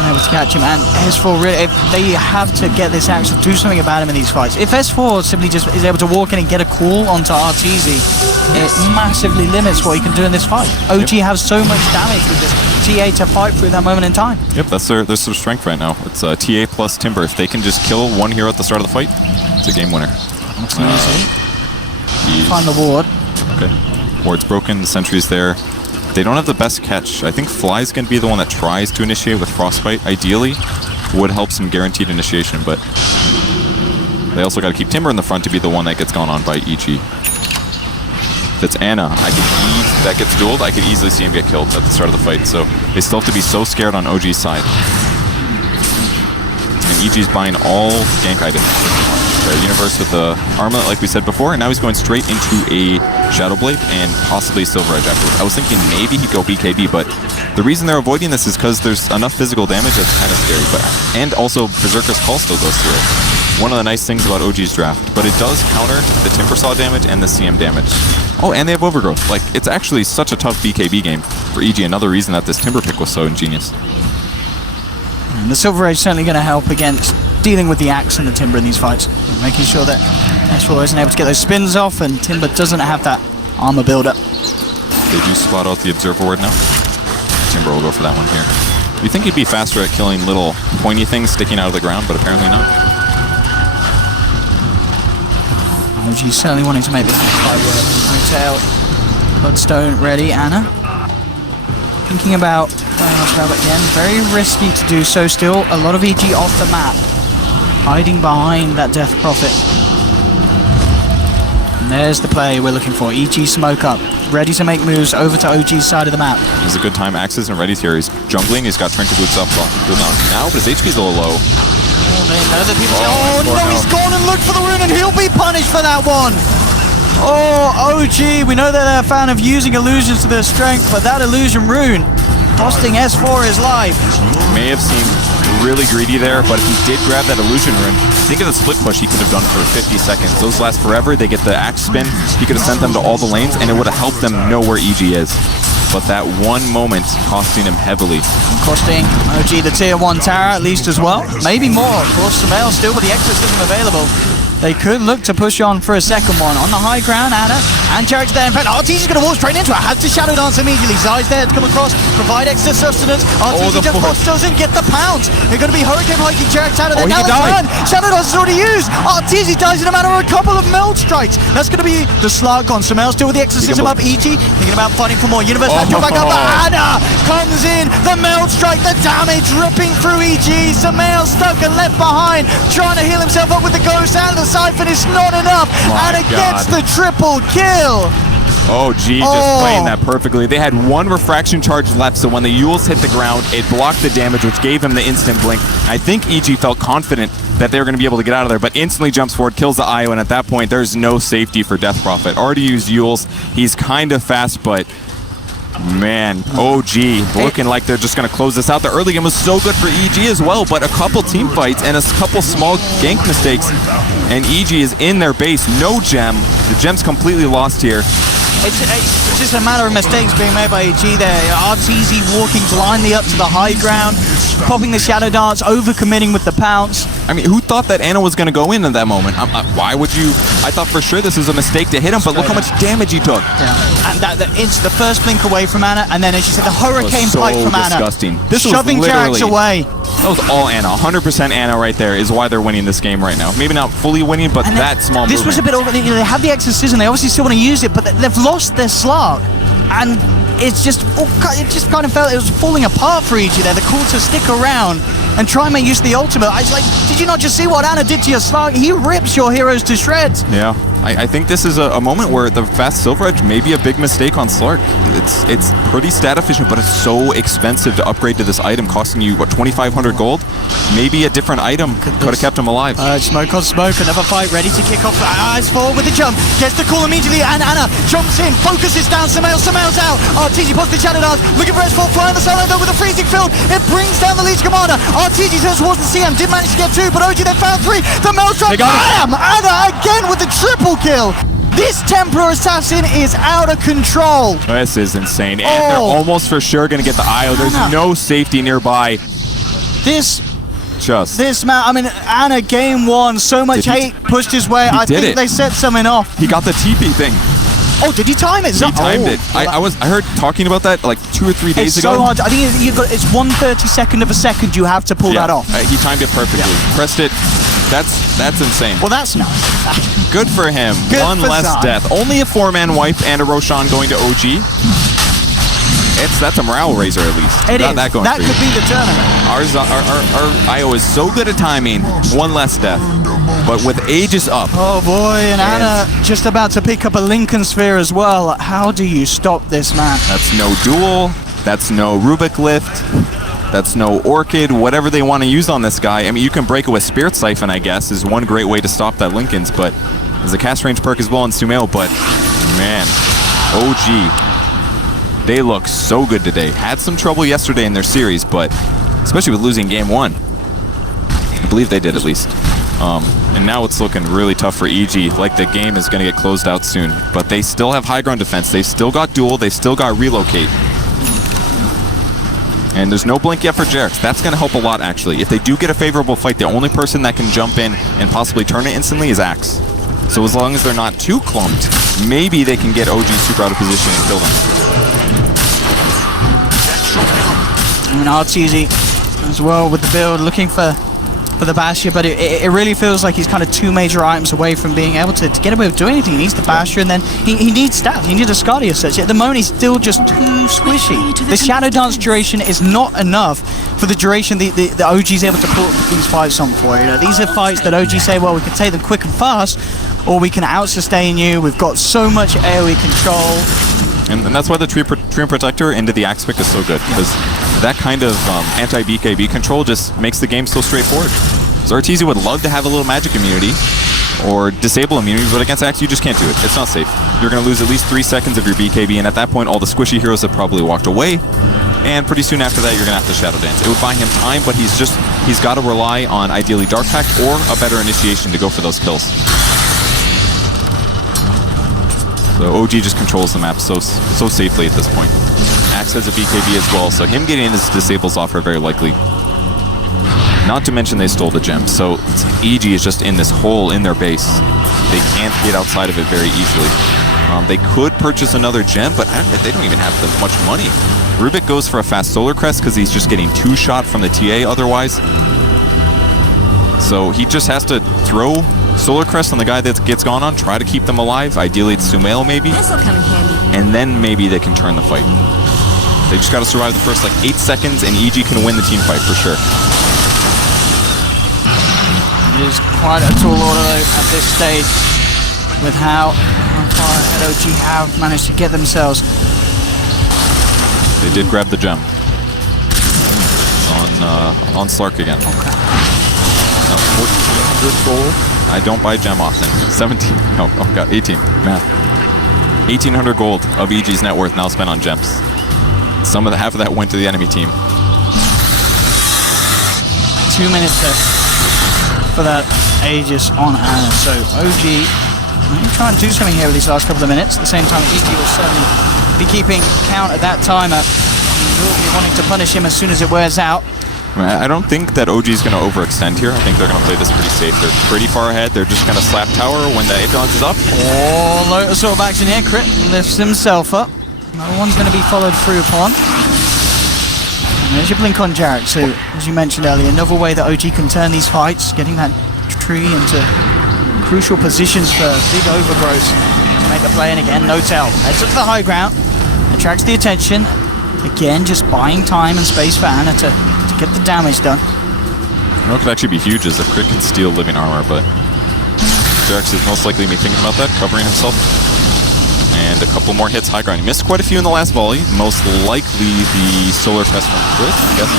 Able to catch him, and S4 really, they have to get this axe to do something about him in these fights. If S4 simply just is able to walk in and get a call onto Arteezy, it massively limits what he can do in this fight. OG has so much damage with this TA to fight through that moment in time. Yep, that's their strength right now. It's TA plus Timber. If they can just kill one hero at the start of the fight, it's a game winner. Find the ward. Okay, ward's broken, the sentry's there. They don't have the best catch. I think Fly's going to be the one that tries to initiate with Frostbite. Ideally, would help some guaranteed initiation, but they also got to keep Timber in the front to be the one that gets gone on by EG. If it's Ana, that gets dueled, I could easily see him get killed at the start of the fight, so they still have to be so scared on OG's side. And EG's buying all gank items. Universe with the armlet, like we said before, and now he's going straight into a Shadow Blade and possibly Silver Edge afterwards. I was thinking maybe he'd go BKB, but the reason they're avoiding this is because there's enough physical damage that's kind of scary. And also, Berserker's Call still goes through it. One of the nice things about OG's draft, but it does counter the Timber Saw damage and the CM damage. Oh, and they have Overgrowth. Like, it's actually such a tough BKB game for EG. Another reason that this Timber pick was so ingenious. And the Silver Edge certainly going to help against dealing with the axe and the Timber in these fights, making sure that S4 isn't able to get those spins off and Timber doesn't have that armor build-up. They do spot out the Observer Ward now. Timber will go for that one here. You'd think he'd be faster at killing little pointy things sticking out of the ground, but apparently not. OG certainly wanting to make this next fight work. Hotel, Bloodstone ready, Ana. Thinking about going off but again, very risky to do so still. A lot of EG off the map. Hiding behind that Death Prophet. And there's the play we're looking for. EG smoke up. Ready to make moves over to OG's side of the map. It's a good time. Axes and Ready's here. He's jungling. He's got Trinket Boots up. Good now, but his HP's a little low. Oh, man, other people say, oh no, he's gone and looked for the rune and he'll be punished for that one. Oh, OG, we know that they're a fan of using illusions to their strength, but that illusion rune costing S4 his life. May have seemed really greedy there, but if he did grab that illusion rune, think of the split push he could have done for 50 seconds. Those last forever. They get the axe spin. He could have sent them to all the lanes, and it would have helped them know where EG is. But that one moment costing him heavily. Costing OG the tier 1 tower at least as well. Maybe more. Of course, Sumail still with the exorcism available. They could look to push on for a second one. On the high ground, Ana and Jerax there. In fact, Arteezy's going to walk straight into it. Has to Shadow Dance immediately. Zai's there to come across, provide extra sustenance. Arteezy just postos in, get the pounce. They're going to be Hurricane hiking Jerax out of there. Now that's Shadow Dance is already used. Arteezy dies in a matter of a couple of meld strikes. That's going to be the slug on. Sumail still with the exorcism up. EG thinking about fighting for more. Universe back up. Ana comes in. The meld strike, the damage ripping through EG. Sumail stuck and left behind, trying to heal himself up with the ghost and the siphon is not enough, and it gets the triple kill. Oh, G just playing that perfectly. They had one refraction charge left, so when the Euls hit the ground, it blocked the damage, which gave him the instant blink. I think EG felt confident that they were going to be able to get out of there, but instantly jumps forward, kills the IO, and at that point, there's no safety for Death Prophet. Already used Euls. He's kind of fast, but Man, OG looking like they're just going to close this out. The early game was so good for EG as well, but a couple team fights and a couple small gank mistakes, and EG is in their base. No gem. The gem's completely lost here. It's just a matter of mistakes being made by EG there. RTZ walking blindly up to the high ground, popping the shadow darts, overcommitting with the pounce. I mean, who thought that Ana was going to go in at that moment? Why would you? I thought for sure this was a mistake to hit him, but look how much damage he took. Yeah. And it's the first blink away from Ana, and then as you said, the hurricane so pipe from Ana. Disgusting. This shoving was literally, Jerax away. That was all Ana. 100% Ana right there is why they're winning this game right now. Maybe not fully winning, but that small This was a bit over. They have the exorcism. They obviously still want to use it, but they've lost their slug. And it just kind of felt it was falling apart for EG there. The call to stick around and try and make use of the ultimate. I was like, did you not just see what Ana did to your slug? He rips your heroes to shreds. Yeah. I think this is a moment where the fast Silver Edge may be a big mistake on Slark. It's pretty stat efficient, but it's so expensive to upgrade to this item, costing you, what, 2,500 gold? Maybe a different item could have kept him alive. Smoke on smoke, another fight ready to kick off. Eyes forward with the jump, gets the call immediately, and Ana jumps in, focuses down, Samael's out. RTZ pops the shadow darts, looking for S4, flying the solo though with a freezing field. It brings down the Legion Commander. RTZ turns towards the CM, did manage to get 2, but OG then found 3. The Maelstrom, bam! Ana again with the triple kill. This Temper Assassin is out of control. This is insane. And they're almost for sure going to get the IO. There's no safety nearby. This man, I mean, Ana game 1, so much hate pushed his way. I think they set something off. He got the TP thing. Oh, did he time it? He timed it. I heard talking about that like 2 or 3 days ago. It's so hard. I think it's 1/32 of a second you have to pull that off. He timed it perfectly. Yeah. Pressed it. That's insane. Well, that's nice. Good for him. Good One for less Zai. death. Only a 4-man wipe and a Roshan going to OG. That's a morale raiser at least. It is. That could be the tournament. Our IO is so good at timing. 1 less death. But with Aegis up. Oh boy, and Ana just about to pick up a Lincoln Sphere as well. How do you stop this man? That's no duel. That's no Rubik lift. That's no Orchid. Whatever they want to use on this guy. I mean, you can break it with Spirit Siphon, I guess, is one great way to stop that Lincoln's. But there's a cast range perk as well in Sumail. But man, OG, they look so good today. Had some trouble yesterday in their series, but especially with losing game 1. I believe they did at least. And now it's looking really tough for EG, like the game is going to get closed out soon. But they still have high ground defense. They still got duel. They still got relocate. And there's no blink yet for Jerax. That's going to help a lot, actually. If they do get a favorable fight, the only person that can jump in and possibly turn it instantly is Axe. So as long as they're not too clumped, maybe they can get OG super out of position and kill them. And RTZ as well with the build, looking for the Bastion, but it really feels like he's kind of 2 major items away from being able to get away with doing anything. He needs the Bastion, and then he needs stats. He needs a Skadi as such. At the moment, he's still just too squishy. The Shadow Dance duration is not enough for the duration the OG's able to put these fights on for. You know, these are fights that OG say, well, we can take them quick and fast, or we can out-sustain you. We've got so much AoE control. And that's why the Tree Protector into the Axe pick is so good, because that kind of anti-BKB control just makes the game so straightforward. So RTZ would love to have a little magic immunity or disable immunity, but against Axe you just can't do it. It's not safe. You're going to lose at least 3 seconds of your BKB, and at that point all the squishy heroes have probably walked away, and pretty soon after that you're going to have to Shadow Dance. It would buy him time, but he's got to rely on ideally Dark Pact or a better initiation to go for those kills. So OG just controls the map so safely at this point. Axe has a BKB as well, so him getting his disables off are very likely. Not to mention they stole the gem, so EG is just in this hole in their base. They can't get outside of it very easily. They could purchase another gem, but they don't even have that much money. Rubik goes for a fast Solar Crest because he's just getting 2-shot from the TA otherwise. So he just has to throw Solar Crest on the guy that gets gone on, try to keep them alive. Ideally it's Sumail maybe. This'll come in handy. And then maybe they can turn the fight. They just got to survive the first like 8 seconds and EG can win the team fight for sure. It is quite a tall order though at this stage with how far ahead OG have managed to get themselves. They did grab the gem. On Slark again. Okay. 1,400 gold. I don't buy gem often. 17. Oh god, 18. Math. 1,800 gold of EG's net worth now spent on gems. half of that went to the enemy team. 2 minutes left for that Aegis on Ana. So OG maybe try and do something here with these last couple of minutes. At the same time, EG will certainly be keeping count at that timer. Will be wanting to punish him as soon as it wears out. I don't think that OG is going to overextend here. I think they're going to play this pretty safe. They're pretty far ahead. They're just going to slap tower when the ambulance is up. Oh, Lotus sort of action here. Crit lifts himself up. No one's going to be followed through upon. And there's your blink on Jarek. So, as you mentioned earlier, another way that OG can turn these fights, getting that tree into crucial positions for big overgrowth to make a play. And again, no tell. Heads up to the high ground. Attracts the attention. Again, just buying time and space for Ana to get the damage done. What could actually be huge is if Crit can steal living armor, but Jarex is most likely thinking about that, covering himself. And a couple more hits high ground. He missed quite a few in the last volley. Most likely the solar crest from Crit, I guess.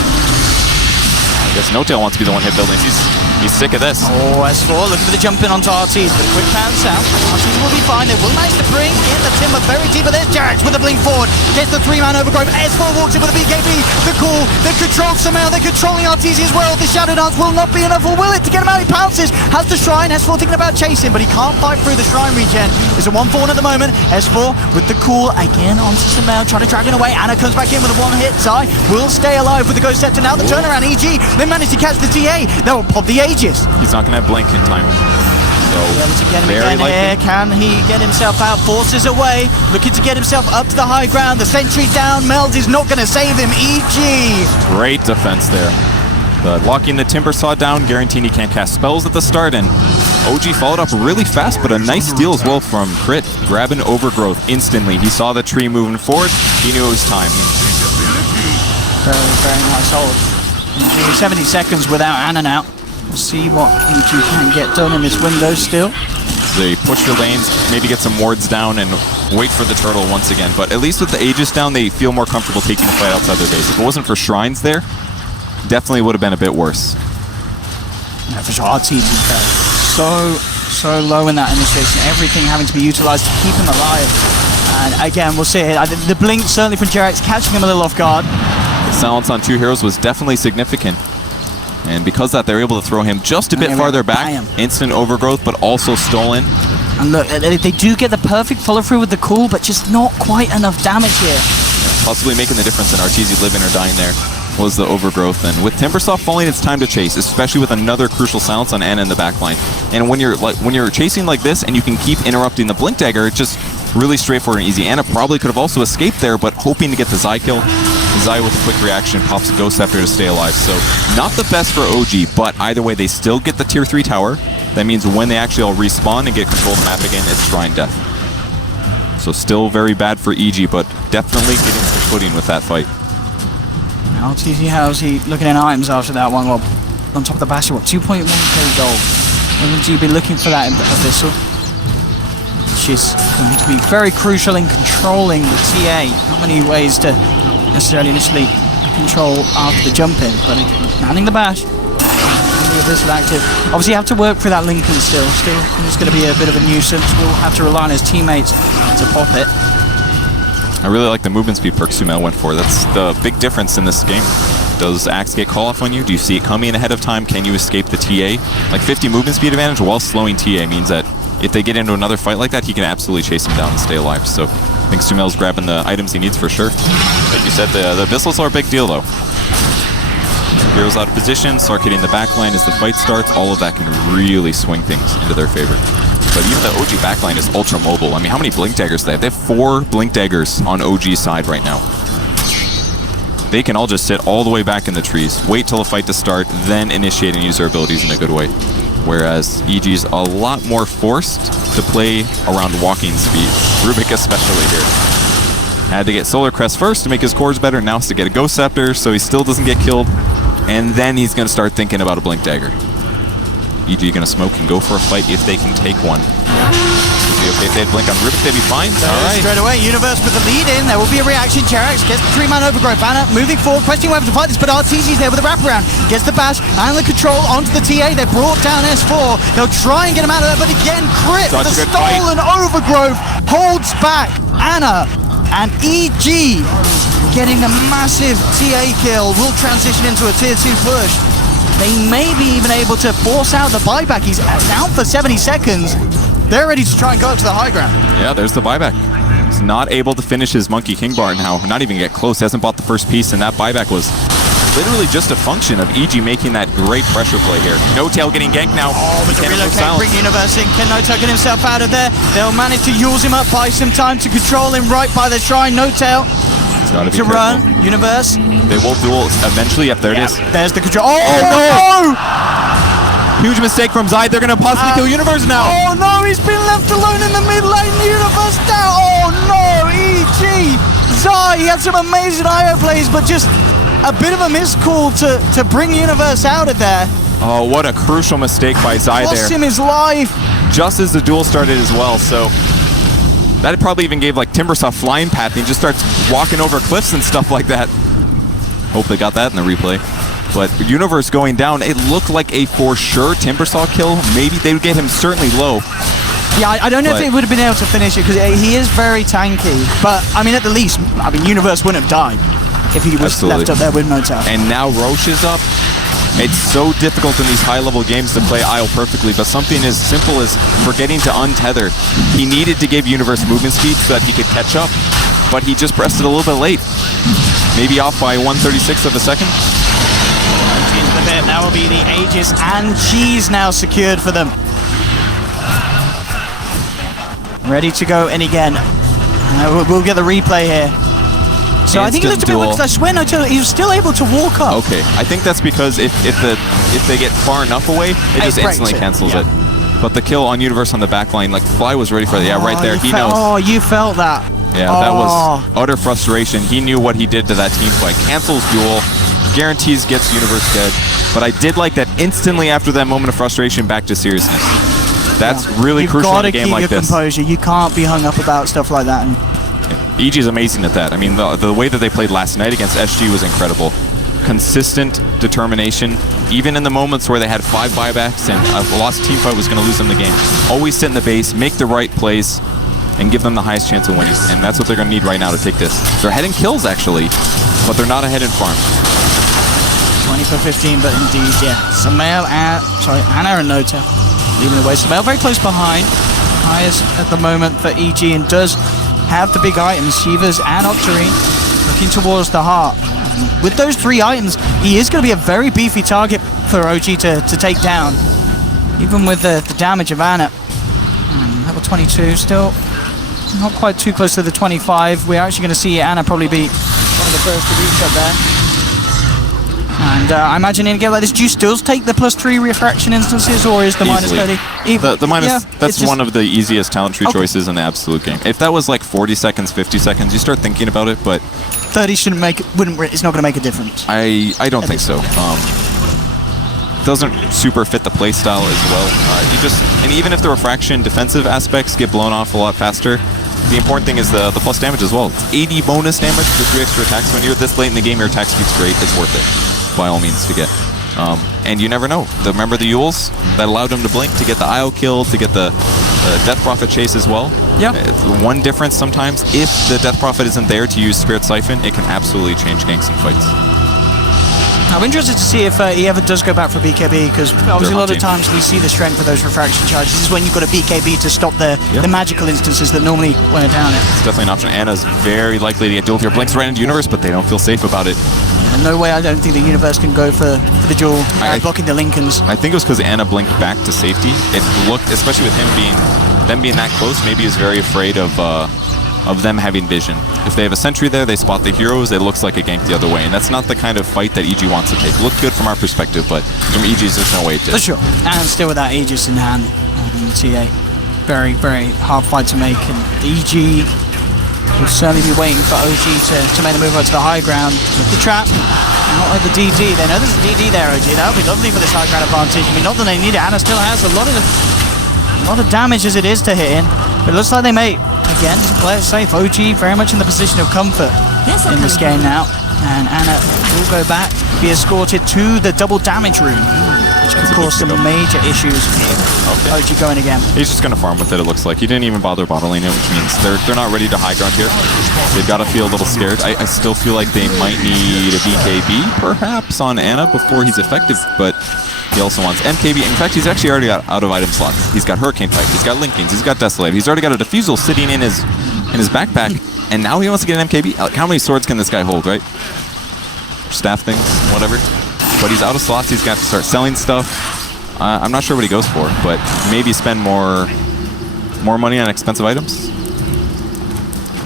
I guess No Tail wants to be the one hit building. He's sick of this. Oh, S4 looking for the jump in onto RTs, but a quick bounce out. RTs will be fine. They will manage to bring in the timber very deep, but there's Jarex with the blink forward. Gets the 3-man overgrowth. S4 walks in with the BKB. The call. They're controlled somehow. They're controlling RTs as well. The Shadow Dance will not be enough, or will it, to get him out? He pounces. Has the Shrine. S4 thinking about chasing, but he can't fight through the Shrine regen. It's a 1-4 at the moment. S4 with the call again onto Samel, trying to drag it away. Ana comes back in with a one-hit. Zai will stay alive with the Ghost Scepter. Now the turnaround. EG. They managed to catch the TA. They'll pop the Aegis. He's not going to have blink in time. So, able to get him again here. Can he get himself out? Forces away. Looking to get himself up to the high ground. The sentry down. Meld is not going to save him. EG. Great defense there. Locking the Timber Saw down, guaranteeing he can't cast spells at the start, and OG followed up really fast, but a nice steal as well from Crit, grabbing Overgrowth instantly. He saw the tree moving forward. He knew it was time. Very, very nice hold. 70 seconds without Ana now. We'll see what EG can get done in this window still. They push the lanes, maybe get some wards down and wait for the turtle once again. But at least with the Aegis down, they feel more comfortable taking the fight outside their base. If it wasn't for Shrines there, definitely would have been a bit worse. Yeah, for sure. RTs is so low in that initiation. Everything having to be utilized to keep him alive. And again, we'll see it. The blink certainly from Jarex catching him a little off guard. The silence on 2 heroes was definitely significant. And because of that, they're able to throw him just a bit farther back. Instant overgrowth, but also stolen. And look, they do get the perfect follow-through with the cool, but just not quite enough damage here. Possibly making the difference in Arteezy living or dying there was the overgrowth. And with Timbersaw falling, it's time to chase, especially with another crucial silence on Ana in the backline. And when you're chasing like this and you can keep interrupting the Blink Dagger, it's just really straightforward and easy. Ana probably could have also escaped there, but hoping to get the Zai kill. Zai with a quick reaction pops a Ghost Scepter to stay alive. So not the best for OG, but either way, they still get the tier 3 tower. That means when they actually all respawn and get control of the map again, it's Shrine Death. So still very bad for EG, but definitely getting some footing with that fight. RTZ, how's he looking in items after that one? Well, on top of the Bastion, what, 2.1k gold. Will EG be looking for that in Abyssal? Which is going to be very crucial in controlling the TA. Not many ways to necessarily initially control after the jump in, but manning the bash. The Abyssal active. Obviously, you have to work through that Lincoln still. It's going to be a bit of a nuisance. We'll have to rely on his teammates to pop it. I really like the movement speed perk Sumail went for. That's the big difference in this game. Does Axe get call off on you? Do you see it coming ahead of time? Can you escape the TA? Like 50 movement speed advantage while slowing TA means that if they get into another fight like that, he can absolutely chase him down and stay alive. So I think Sumail's grabbing the items he needs for sure. Like you said, the Abyssals are a big deal though. Heroes out of position, start hitting the backline as the fight starts. All of that can really swing things into their favor. But even the OG backline is ultra mobile. I mean, how many Blink Daggers do they have? They have 4 Blink Daggers on OG's side right now. They can all just sit all the way back in the trees, wait till the fight to start, then initiate and use their abilities in a good way. Whereas EG's a lot more forced to play around walking speed. Rubik especially here. Had to get Solar Crest first to make his cores better, now has to get a Ghost Scepter so he still doesn't get killed. And then he's going to start thinking about a Blink Dagger. EG going to smoke and go for a fight if they can take one. Would be okay if they had Blink on Rubik, they'd be fine. Alright. Straight away, Universe with the lead in. There will be a reaction. Jarex gets the 3-man overgrowth. Ana moving forward, questioning whether to fight this, but RTZ's there with a wraparound. Gets the bash and the control onto the TA. They brought down S4. They'll try and get him out of there, but again, Crit, the stolen overgrowth holds back Ana and EG getting a massive TA kill will transition into a tier 2 push. They may be even able to force out the buyback. He's down for 70 seconds. They're ready to try and go up to the high ground. Yeah, there's the buyback. He's not able to finish his Monkey King bar now, not even get close. He hasn't bought the first piece, and that buyback was literally just a function of EG making that great pressure play here. No Tail getting ganked now. Oh, with the relocate, bring Universe in. Can No Tail get himself out of there? They'll manage to use him up, buy some time to control him right by the shrine. No Tail to run. Universe. They will duel eventually. Yep, there it is. There's the control. Oh, no! Huge mistake from Zai. They're going to possibly kill Universe now. Oh no, he's been left alone in the mid lane. Universe down. Oh no, EG. Zai, he had some amazing IO plays, but just a bit of a miscall to bring Universe out of there. Oh, what a crucial mistake by Zai there. Lost him his life. Just as the duel started as well, so that probably even gave like Timbersaw flying path, and he just starts walking over cliffs and stuff like that. Hope they got that in the replay. But Universe going down, it looked like a for sure Timbersaw kill. Maybe they would get him certainly low. Yeah, I don't know if they would have been able to finish it, because he is very tanky. But, I mean, at the least, Universe wouldn't have died if he was left up there with No Tail. And now Roche is up. It's so difficult in these high-level games to play Isle perfectly, but something as simple as forgetting to untether. He needed to give Universe movement speed so that he could catch up, but he just pressed it a little bit late. Maybe off by 1/36 of a second. That will be the Aegis and Cheese now secured for them. Ready to go in again. We'll get the replay here. So I think it looked a bit weird, because I swear No Tail, he was still able to walk up. Okay, I think that's because if they get far enough away, it just instantly cancels it. But the kill on Universe on the back line, like Fly was ready for it. Yeah, right there, he knows. Oh, you felt that. Yeah, that was utter frustration. He knew what he did to that team fight. Cancels duel, guarantees gets Universe dead. But I did like that instantly after that moment of frustration, back to seriousness. That's really crucial in a game like this. You've got to keep your composure. You can't be hung up about stuff like that. EG is amazing at that. I mean, the way that they played last night against SG was incredible. Consistent determination, even in the moments where they had 5 buybacks and a lost team fight was going to lose them the game. Always sit in the base, make the right plays, and give them the highest chance of winning. And that's what they're going to need right now to take this. They're ahead in kills, actually, but they're not ahead in farm. 20 for 15, but indeed, yeah. Samael and, Anna and No Tail leading the way. Samael very close behind. Highest at the moment for EG, and does have the big items. Shivas and Octarine looking towards the heart. With those 3 items, he is going to be a very beefy target for OG to take down. Even with the damage of Anna. Level 22, still not quite too close to the 25. We're actually going to see Anna probably be one of the first to reach up there. And I imagine in a game like this, do you still take the +3 refraction instances, or is the Easily. -30? The minus, that's one of the easiest talent tree choices in the absolute game. If that was like 40 seconds, 50 seconds, you start thinking about it, but 30 shouldn't make it, it's not going to make a difference. I don't think so. Doesn't super fit the playstyle as well. And even if the refraction defensive aspects get blown off a lot faster, the important thing is the plus damage as well. It's 80 bonus damage for 3 extra attacks. When you're this late in the game, your attack speed's great. It's worth it, by all means, to get. And you never know. Remember the Yules that allowed him to blink, to get the IO kill, to get the Death Prophet chase as well? Yeah. It's one difference sometimes. If the Death Prophet isn't there to use Spirit Siphon, it can absolutely change ganks and fights. I'm interested to see if he ever does go back for BKB, because obviously a lot of times we see the strength of those refraction charges. This is when you've got a BKB to stop the magical instances that normally wear down it. It's definitely an option. Anna's very likely to get dueled here. Blinks right into Universe, but they don't feel safe about it. No way, I don't think the Universe can go for the duel, blocking the Lincolns. I think it was because Anna blinked back to safety. It looked, especially with them being that close, maybe he's very afraid of them having vision. If they have a sentry there, they spot the heroes, it looks like a gank the other way, and that's not the kind of fight that EG wants to take. Looked good from our perspective, but from EG's, there's no way it did. For sure, and still with that Aegis in hand, TA. Very, very hard fight to make, and EG will certainly be waiting for OG to make the move out to the high ground. With the trap, not like the DD. They know there's a DD there, OG. That would be lovely for this high ground advantage. I mean, not that they need it. Anna still has a lot of damage as it is to hit in, but it looks like they may, again, play it safe. OG very much in the position of comfort in this game now. And Anna will go back, be escorted to the double damage room. which could cause some major issues if OG going again. He's just going to farm with it, it looks like. He didn't even bother bottling it, which means they're not ready to high ground here. They've got to feel a little scared. I still feel like they might need a BKB, perhaps, on Ana before he's effective, but he also wants MKB. In fact, he's actually already got out of item slots. He's got Hurricane Pipe, he's got Linkings, he's got Desolate, he's already got a Diffusal sitting in his backpack, and now he wants to get an MKB. Like, how many swords can this guy hold, right? Staff things, whatever. But he's out of slots, he's got to start selling stuff. I'm not sure what he goes for, but maybe spend more money on expensive items.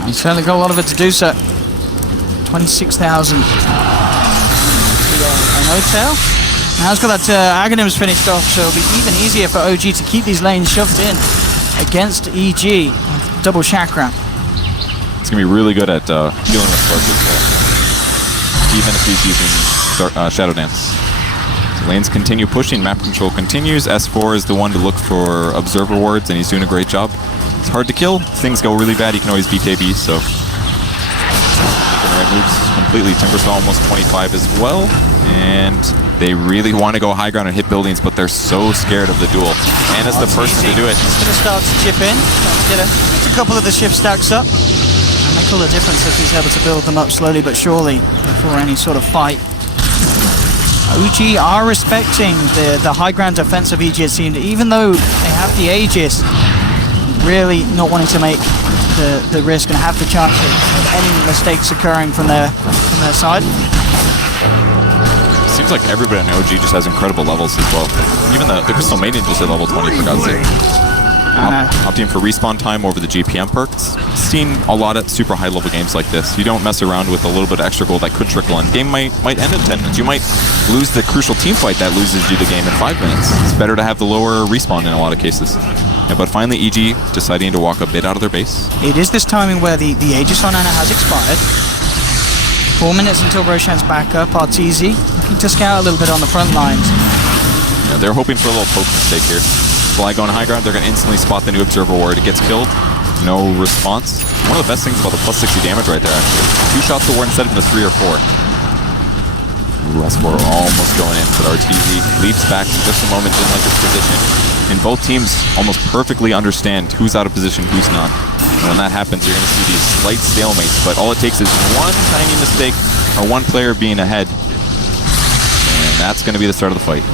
He's certainly got a lot of it to do, so 26,000. An hotel. Now he's got that Aghanims finished off, so it'll be even easier for OG to keep these lanes shoved in against EG. Double chakra. It's going to be really good at healing with Spark, even if he's using Shadow Dance. So lanes continue pushing, map control continues. S4 is the one to look for Observer wards, and he's doing a great job. It's hard to kill. If things go really bad, he can always BKB, so... Making the right moves completely. Timbersaw almost 25 as well, and they really want to go high ground and hit buildings, but they're so scared of the duel. Ana's the person to do it. He's going to start to chip in, get a couple of the shift stacks up. And make all the difference if he's able to build them up slowly but surely before any sort of fight. OG are respecting the high ground defense of EG, it seemed, even though they have the Aegis, really not wanting to make the risk and have the chance of any mistakes occurring from their side. Seems like everybody on OG just has incredible levels as well. Even the Crystal Maiden just hit level 20, for God's sake. Opting for respawn time over the GPM perks. Seen a lot of super high level games like this. You don't mess around with a little bit of extra gold that could trickle in. Game might end in 10 minutes. You might lose the crucial team fight that loses you the game in 5 minutes. It's better to have the lower respawn in a lot of cases. Yeah, but finally EG deciding to walk a bit out of their base. It is this timing where the Aegis on Ana has expired. 4 minutes until Roshan's back up. Arteezy looking to scout a little bit on the front lines. Yeah, they're hoping for a little poke mistake here. Fly going high ground, they're going to instantly spot the new Observer ward. It gets killed. No response. One of the best things about the plus 60 damage right there, actually. 2 shots to ward instead of just 3 or 4. Ooh, S4 almost going in, but Arteezy leaps back just a moment, didn't like his position. And both teams almost perfectly understand who's out of position, who's not. And when that happens, you're going to see these slight stalemates, but all it takes is one tiny mistake or one player being ahead. And that's going to be the start of the fight.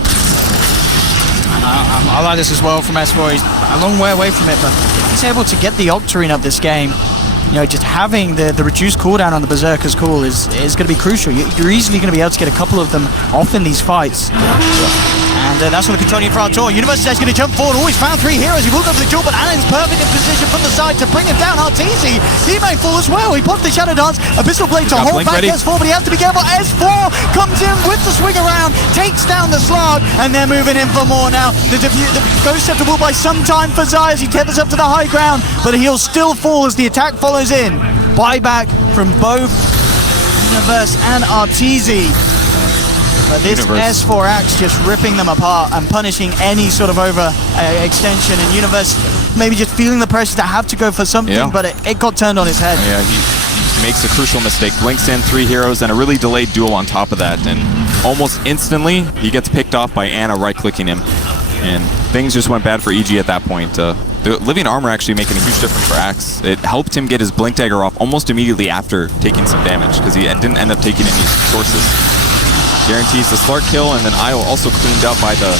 I like this as well from S4. He's a long way away from it, but he's able to get the Octarine of this game. You know, just having the reduced cooldown on the Berserker's Call is going to be crucial. You're easily going to be able to get a couple of them off in these fights. And that's what the continuing for our tour. University's going to jump forward. Always found 3 heroes. He will go for the duel, but Alan's perfect in position from the side to bring him down. Arteezy, he may fall as well. He pops the Shadow Dance. Abyssal Blade to hold back S4, but he has to be careful. S4 comes in with the swing around, takes down the Slug, and they're moving in for more now. The Ghost Scepter will buy some time for Zai as he tethers up to the high ground, but he'll still fall as the attack follows in. Buyback from both Universe and Arteezy. But this S4 Axe just ripping them apart and punishing any sort of extension, and Universe maybe just feeling the pressure to have to go for something, but it got turned on his head. Yeah, he makes a crucial mistake, blinks in 3 heroes and a really delayed duel on top of that, and almost instantly he gets picked off by Ana right-clicking him, and things just went bad for EG at that point. The Living Armor actually making a huge difference for Axe. It helped him get his Blink Dagger off almost immediately after taking some damage, because he didn't end up taking any sources. Guarantees the Slark kill, and then Io also cleaned up by the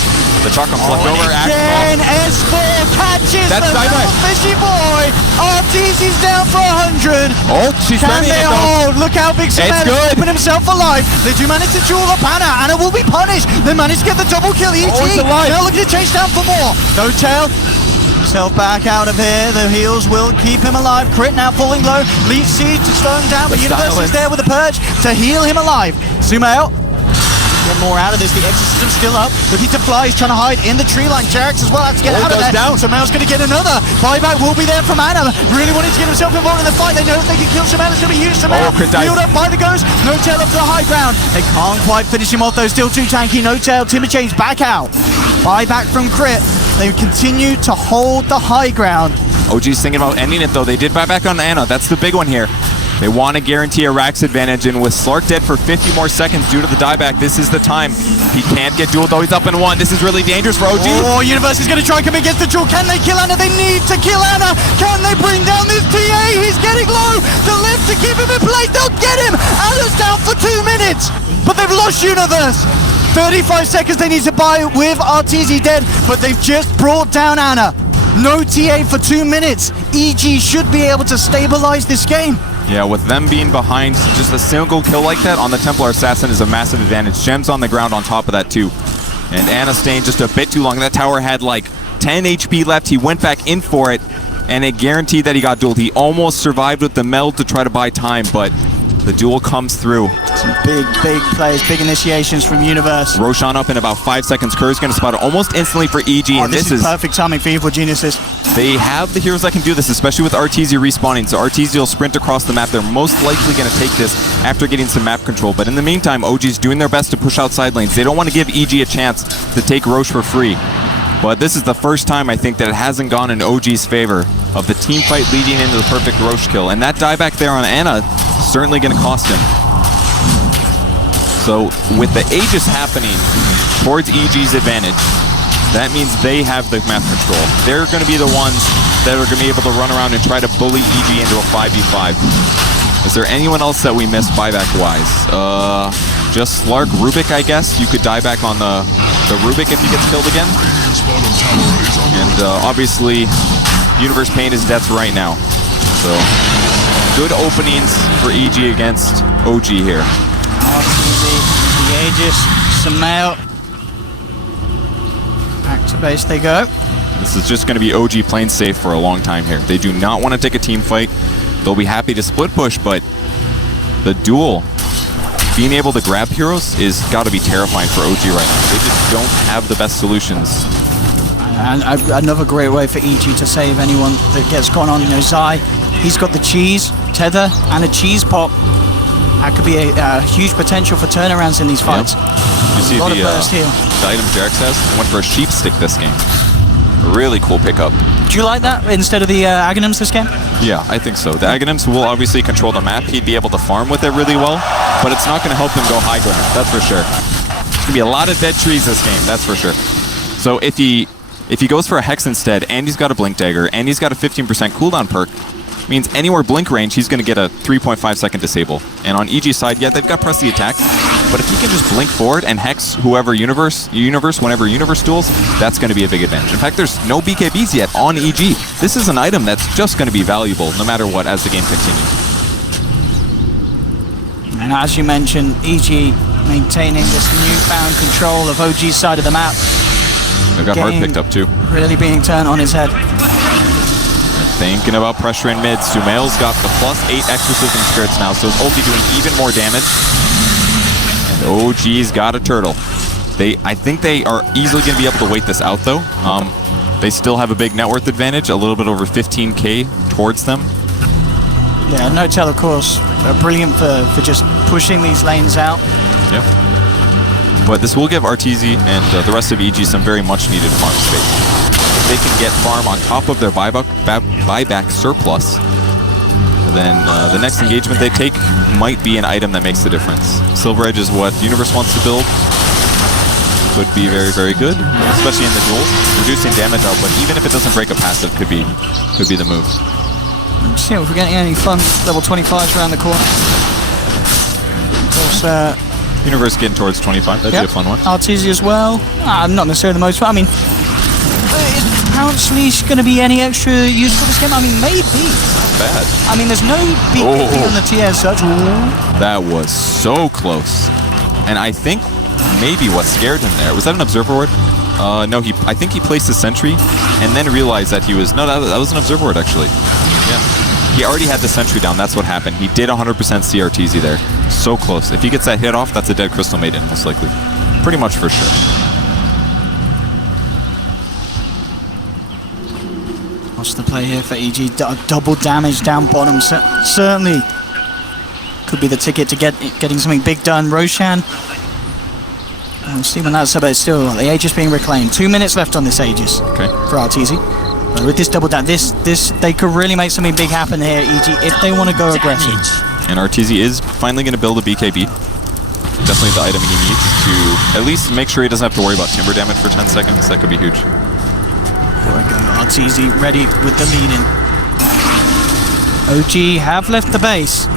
Chakram left over. Again, S4 catches the little fishy boy. Arteezy's down for 100. Oh, she's Can they hold? Look how big Samantha's opened himself alive. They do manage to duel up Ana. Ana will be punished. They managed to get the double kill. EG now looking to chase down for more. No tail. Himself back out of here. The heals will keep him alive. Crit now falling low. Leech Siege to slow him down, but Universe is there with the Purge to heal him alive. Sumail. Get more out of this. The Exorcism still up. Looking to fly. He's trying to hide in the tree line. Jarex as well has to get out of there. Sumail's going to get another. Buyback will be there from Ana. Really wanting to get himself involved in the fight. They know if they can kill Sumail, it's going to be huge. Sumail healed up by the Ghost. No tail up to the high ground. They can't quite finish him off though. Still too tanky. No tail. Timber Chains back out. Buyback from Crit. They continue to hold the high ground. OG's thinking about ending it though. They did buy back on Ana. That's the big one here. They want to guarantee a Rax advantage, and with Slark dead for 50 more seconds due to the dieback, this is the time. He can't get dueled, though he's up in 1. This is really dangerous for OG. Oh, Universe is going to try and come against the duel. Can they kill Ana? They need to kill Ana. Can they bring down this TA? He's getting low. The lift to keep him in place. They'll get him. Ana's down for 2 minutes, but they've lost Universe. 35 seconds they need to buy with Arteezy dead, but they've just brought down Ana. No TA for 2 minutes. EG should be able to stabilize this game. Yeah, with them being behind, just a single kill like that on the Templar Assassin is a massive advantage. Gem's on the ground on top of that too. And Ana staying just a bit too long. That tower had like 10 HP left. He went back in for it, and it guaranteed that he got dueled. He almost survived with the meld to try to buy time, but the duel comes through. Some big plays, big initiations from Universe. Roshan up in about 5 seconds. Kerr's going to spot it almost instantly for EG, and this is perfect timing for Evil Geniuses. They have the heroes that can do this, especially with Arteezy respawning. So Arteezy will sprint across the map. They're most likely going to take this after getting some map control. But in the meantime, OG's doing their best to push out side lanes. They don't want to give EG a chance to take Roche for free. But this is the first time, I think, that it hasn't gone in OG's favor of the team fight leading into the perfect Roche kill. And that dieback there on Ana certainly going to cost him. So with the Aegis happening towards EG's advantage, that means they have the map control. They're going to be the ones that are going to be able to run around and try to bully EG into a 5v5. Is there anyone else that we missed buyback-wise? Just Slark, Rubik, I guess. You could dieback on the Rubik if he gets killed again. And obviously, Universe Pain is death right now. So, good openings for EG against OG here. The Aegis, some mail. Back to base they go. This is just going to be OG playing safe for a long time here. They do not want to take a team fight. They'll be happy to split push, but the duel, being able to grab heroes, is got to be terrifying for OG right now. They just don't have the best solutions. And another great way for EG to save anyone that gets gone on. You know, Zai, he's got the cheese, tether, and a cheese pop. That could be a huge potential for turnarounds in these fights. Yep. You see the item Jarex has? Went for a sheep stick this game. Really cool pickup. Do you like that instead of the Aghanims this game? Yeah, I think so. The Aghanims will obviously control the map. He'd be able to farm with it really well, but it's not going to help him go high ground. That's for sure. There's going to be a lot of dead trees this game. That's for sure. So if he goes for a Hex instead, and he's got a Blink Dagger, and he's got a 15% cooldown perk, means anywhere Blink range, he's going to get a 3.5 second disable. And on EG's side, yeah, they've got press the attack, but if he can just blink forward and Hex whoever Universe whenever Universe duels, that's going to be a big advantage. In fact, there's no BKBs yet on EG. This is an item that's just going to be valuable no matter what as the game continues. And as you mentioned, EG maintaining this newfound control of OG's side of the map. They've got hard picked up too. Really being turned on his head. Thinking about pressuring mid. Sumail's got the +8 Exorcism Spirits now, so his ulti doing even more damage. And OG's got a turtle. I think they are easily going to be able to wait this out though. They still have a big net worth advantage, a little bit over 15k towards them. Yeah, No-Tell of course, brilliant for just pushing these lanes out. Yeah. But this will give Arteezy and the rest of EG some very much needed farm space. They can get farm on top of their buyback surplus, then the next engagement they take might be an item that makes the difference. Silver Edge is what Universe wants to build. Could be very, very good, especially in the duels. Reducing damage output, even if it doesn't break a passive, could be the move. Let's see if we're getting any fun level 25s around the corner. Of course, Universe getting towards 25, that'd be a fun one. Arteezy as well. Not necessarily the most fun. I mean, is Pounce Leash going to be any extra useful this game? I mean, maybe. Not bad. I mean, there's no BKB on the TS such. That was so close. And I think maybe what scared him there, was that an Observer Ward? No, I think he placed a sentry and then realized that he was, no, that was an Observer Ward actually. Yeah. He already had the sentry down, that's what happened. He did 100% CRTZ there. So close. If he gets that hit off, that's a dead Crystal Maiden, most likely. Pretty much for sure. What's the play here for EG? Double damage down bottom. Certainly could be the ticket to getting something big done. Roshan. We'll see when that's about. Still, the Aegis being reclaimed. 2 minutes left on this Aegis for Arteezy. But with this double down, this they could really make something big happen here, EG, if they want to go aggressive. And RTZ is finally going to build a BKB. Definitely the item he needs to at least make sure he doesn't have to worry about timber damage for 10 seconds. That could be huge. There we go. RTZ ready with the lead in. OG have left the base.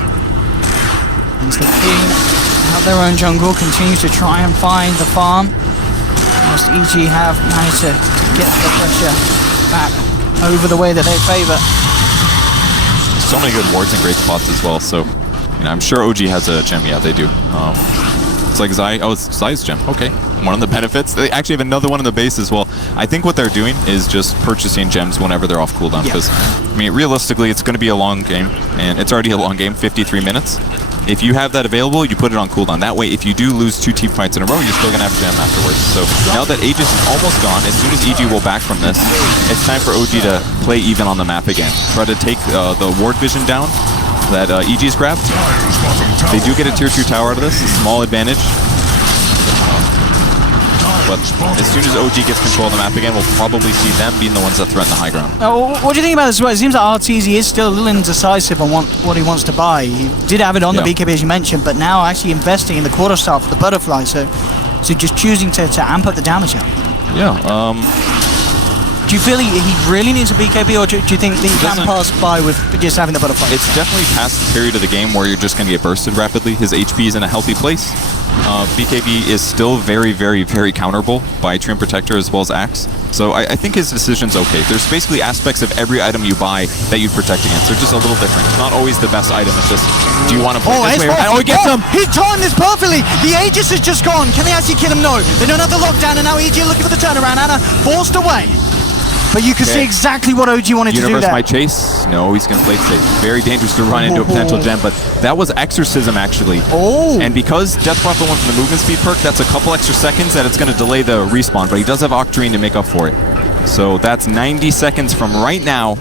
As the team have their own jungle, continue to try and find the farm. Whilst EG have managed to get the pressure back over the way that they favour. So many good wards and great spots as well, so I'm sure OG has a gem. Yeah, they do. It's like Zai. Oh, it's Zai's gem. Okay. One of the benefits. They actually have another one in the base as well. I think what they're doing is just purchasing gems whenever they're off cooldown. Because, I mean, realistically, it's going to be a long game. And it's already a long game, 53 minutes. If you have that available, you put it on cooldown. That way, if you do lose 2 team fights in a row, you're still going to have gem afterwards. So now that Aegis is almost gone, as soon as EG will back from this, it's time for OG to play even on the map again. Try to take the ward vision down that EG's grabbed. They do get a tier 2 tower out of this, a small advantage. But as soon as OG gets control of the map again, we'll probably see them being the ones that threaten the high ground. What do you think about this as well? It seems like RTZ is still a little indecisive on what he wants to buy. He did have it on the BKB as you mentioned, but now actually investing in the quarter star for the butterfly, so just choosing to amp up the damage out. Yeah. Do you feel he really needs a BKB, or do you think that he can pass by with just having the butterfly? It's definitely past the period of the game where you're just going to get bursted rapidly. His HP is in a healthy place. BKB is still very, very, very counterable by Treant Protector as well as Axe. So I think his decision's okay. There's basically aspects of every item you buy that you'd protect against. They're just a little different. It's not always the best item. It's just, do you want to play this way? Oh, he gets him! He timed this perfectly! The Aegis is just gone. Can they actually kill him? No. They don't have the lockdown, and now EG looking for the turnaround. Anna forced away. But you can see exactly what OG wanted to do there. Universe might chase. No, he's going to play it safe. Very dangerous to run into a potential gem, but that was Exorcism, actually. Oh. And because Death Prophet went from the movement speed perk, that's a couple extra seconds that it's going to delay the respawn, but he does have Octarine to make up for it. So that's 90 seconds from right now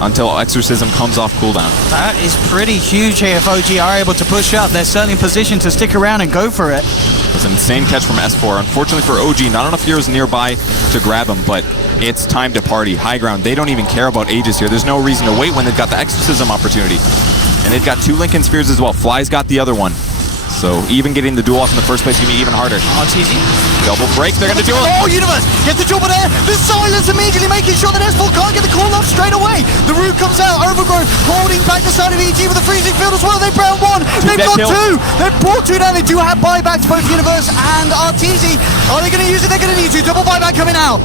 until Exorcism comes off cooldown. That is pretty huge here if OG are able to push up. They're certainly in position to stick around and go for it. It's an insane catch from S4. Unfortunately for OG, not enough heroes nearby to grab him, but it's time to party. High ground, they don't even care about Aegis here. There's no reason to wait when they've got the Exorcism opportunity. And they've got 2 Lincoln Spheres as well. Fly's got the other one. So even getting the duel off in the first place is going to be even harder. RTZ. Double break, they're going to do it. Oh, Universe! Get the double there! The silence immediately making sure that S4 can't get the call off straight away. The root comes out, Overgrowth holding back the side of EG with a freezing field as well. They brown 1, they've got 2! They've brought 2 down, they do have buybacks, both Universe and RTZ. Are they going to use it? They're going to need to. Double buyback coming out.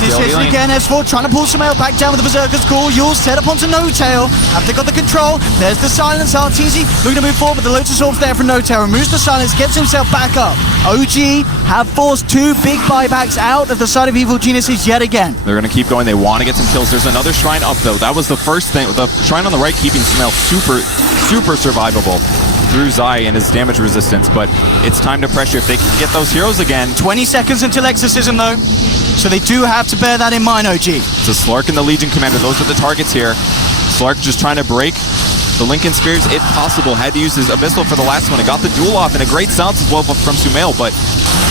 Initiation again, S4 trying to pull some out back down with the Berserker's call. Yule's set up onto No Tail. Have they got the control? There's the silence, RTZ looking to move forward, but the Lotus Orb's there from No Tail. Removes the silence, gets himself back up. OG have forced 2 big buybacks out of the side of Evil Geniuses yet again. They're going to keep going. They want to get some kills. There's another shrine up, though. That was the first thing. The shrine on the right keeping Smell super survivable through Zai and his damage resistance, but it's time to pressure if they can get those heroes again. 20 seconds until Exorcism, though, so they do have to bear that in mind, OG. So Slark and the Legion Commander, those are the targets here. Slark just trying to break the Lincoln Spheres, if possible. Had to use his Abyssal for the last one. It got the duel off, and a great silence as well from Sumail, but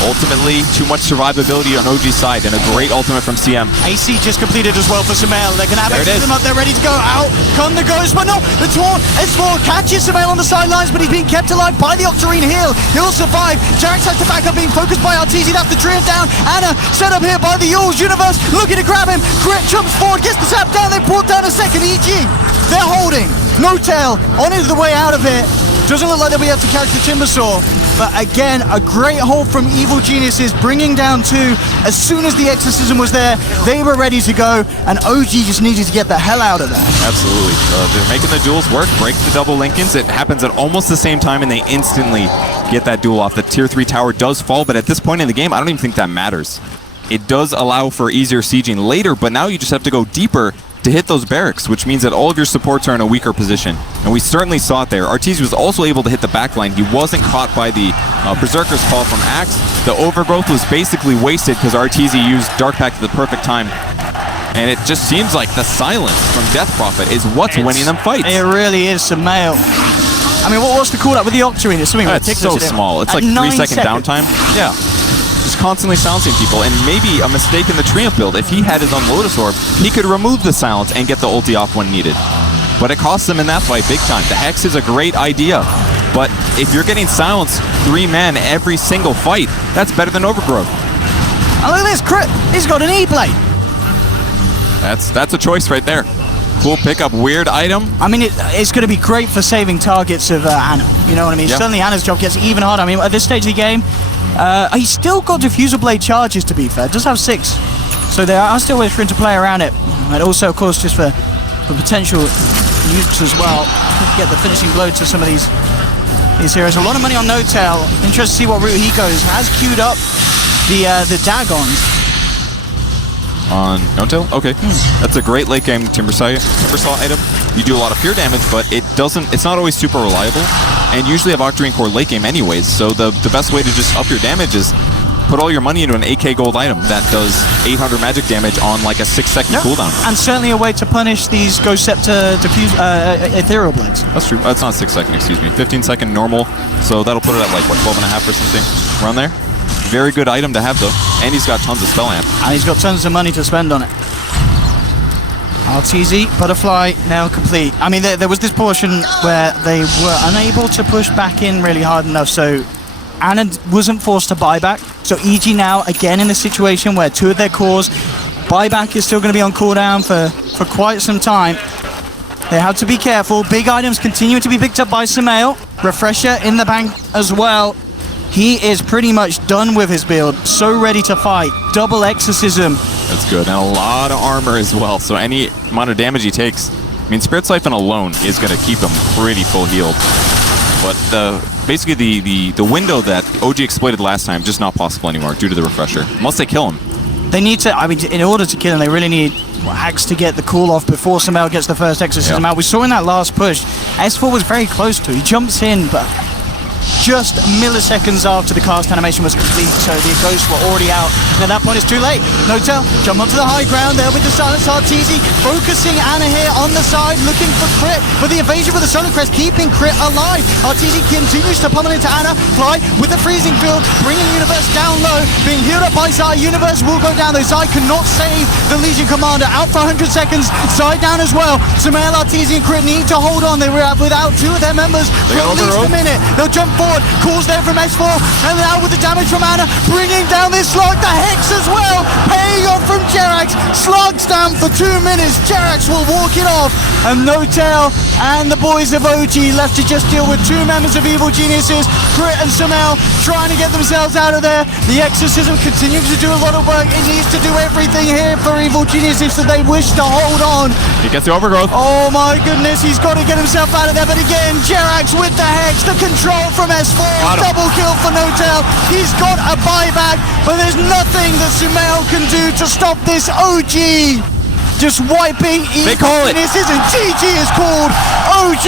ultimately too much survivability on OG's side, and a great ultimate from CM. AC just completed as well for Sumail. They're going to have Exorcism up there ready to go. Out come the Ghost, but no, the Taunt. S4 catches Sumail on the sidelines, but he's being kept alive by the Octarine heal. He'll survive. Jarex has to back up, being focused by RTZ. That's the Treant down. Anna set up here by the Yules. Universe looking to grab him. Grit jumps forward, gets the zap down. They brought down a second EG. They're holding. No Tail on the way out of it. Doesn't look like they'll be able to catch the Timbersaw. But again, a great hold from Evil Geniuses, bringing down 2. As soon as the Exorcism was there, they were ready to go, and OG just needed to get the hell out of there. Absolutely. They're making the duels work, break the double Lincolns. It happens at almost the same time, and they instantly get that duel off. The tier 3 tower does fall, but at this point in the game, I don't even think that matters. It does allow for easier sieging later, but now you just have to go deeper to hit those barracks, which means that all of your supports are in a weaker position. And we certainly saw it there. Arteezy was also able to hit the backline. He wasn't caught by the Berserker's call from Axe. The Overgrowth was basically wasted because Arteezy used Dark Pact at the perfect time. And it just seems like the silence from Death Prophet is what's winning them fights. It really is, Sumail. I mean, what's the call-up with the Octarine? It's something ridiculous. It's so small. It's like 3-second downtime. Yeah. Just constantly silencing people, and maybe a mistake in the Treant build. If he had his own Lotus Orb, he could remove the silence and get the ulti off when needed. but it costs them in that fight big time. The Hex is a great idea, but if you're getting silenced 3 men every single fight, that's better than Overgrowth. Oh, look at this crit! He's got an E-blade. That's a choice right there. Cool pickup, weird item. I mean, it's going to be great for saving targets of Ana. You know what I mean? Yeah. Suddenly Ana's job gets even harder. I mean, at this stage of the game, he's still got diffusal blade charges, to be fair. Does have 6. So there are still ways for him to play around it. And also, of course, just for potential use as well. Get the finishing blow to some of these heroes. A lot of money on No-Tail. Interested to see what route he goes. Has queued up the Dagons. On No-Tail? Okay. That's a great late game Timbersaw item. You do a lot of pure damage, but it's not always super reliable. And usually have Octarine Core late game anyways, so the best way to just up your damage is put all your money into an 8k gold item that does 800 magic damage on like a 6-second cooldown. And certainly a way to punish these Ghost Scepter Ethereal Blades. That's true. That's not 6-second, excuse me. 15-second normal, so that'll put it at like, what, 12.5 or something? Around there? Very good item to have, though. And he's got tons of spell amp. And he's got tons of money to spend on it. RTZ, Butterfly, now complete. I mean, there was this portion where they were unable to push back in really hard enough, so Ana wasn't forced to buy back. So EG now, again, in a situation where 2 of their cores, buyback is still going to be on cooldown for quite some time. They have to be careful. Big items continue to be picked up by Sumail. Refresher in the bank as well. He is pretty much done with his build, so ready to fight. Double Exorcism. That's good, and a lot of armor as well, so any amount of damage he takes, I mean, Spirit Siphon alone is going to keep him pretty full healed. But basically the window that OG exploited last time, just not possible anymore due to the Refresher, unless they kill him. They need to, I mean, in order to kill him, they really need Axe to get the cool off before Sumail gets the first Exorcism out. We saw in that last push, S4 was very close to. He jumps in, but just milliseconds after the cast animation was complete, so the ghosts were already out. And at that point, it's too late. No-Tail, jump onto the high ground there with the Silence RTZ, focusing Ana here on the side, looking for crit, but the evasion with the Solar Crest, keeping crit alive. RTZ continues to pummel into Ana, Fly with the freezing field, bringing Universe down low, being healed up by Zai. Universe will go down, though Zai cannot save the Legion Commander, out for 100 seconds, Zai down as well. Sumail, RTZ and crit need to hold on. They were without 2 of their members for at least a minute. They'll jump forward, calls there from S4, and now with the damage from Ana, bringing down this slug, the Hex as well, paying off from Jerax. Slugs down for 2 minutes, Jerax will walk it off, and No-Tail and the boys of OG left to just deal with 2 members of Evil Geniuses, Crit and Sumail, trying to get themselves out of there. The Exorcism continues to do a lot of work. It needs to do everything here for Evil Geniuses so they wish to hold on. He gets the Overgrowth. Oh my goodness, he's got to get himself out of there, but again, Jerax with the Hex, the control from S4, double kill for No-Tail. He's got a buyback, but there's nothing that Sumail can do to stop this OG. Just wiping They call it. This isn't GG is called. OG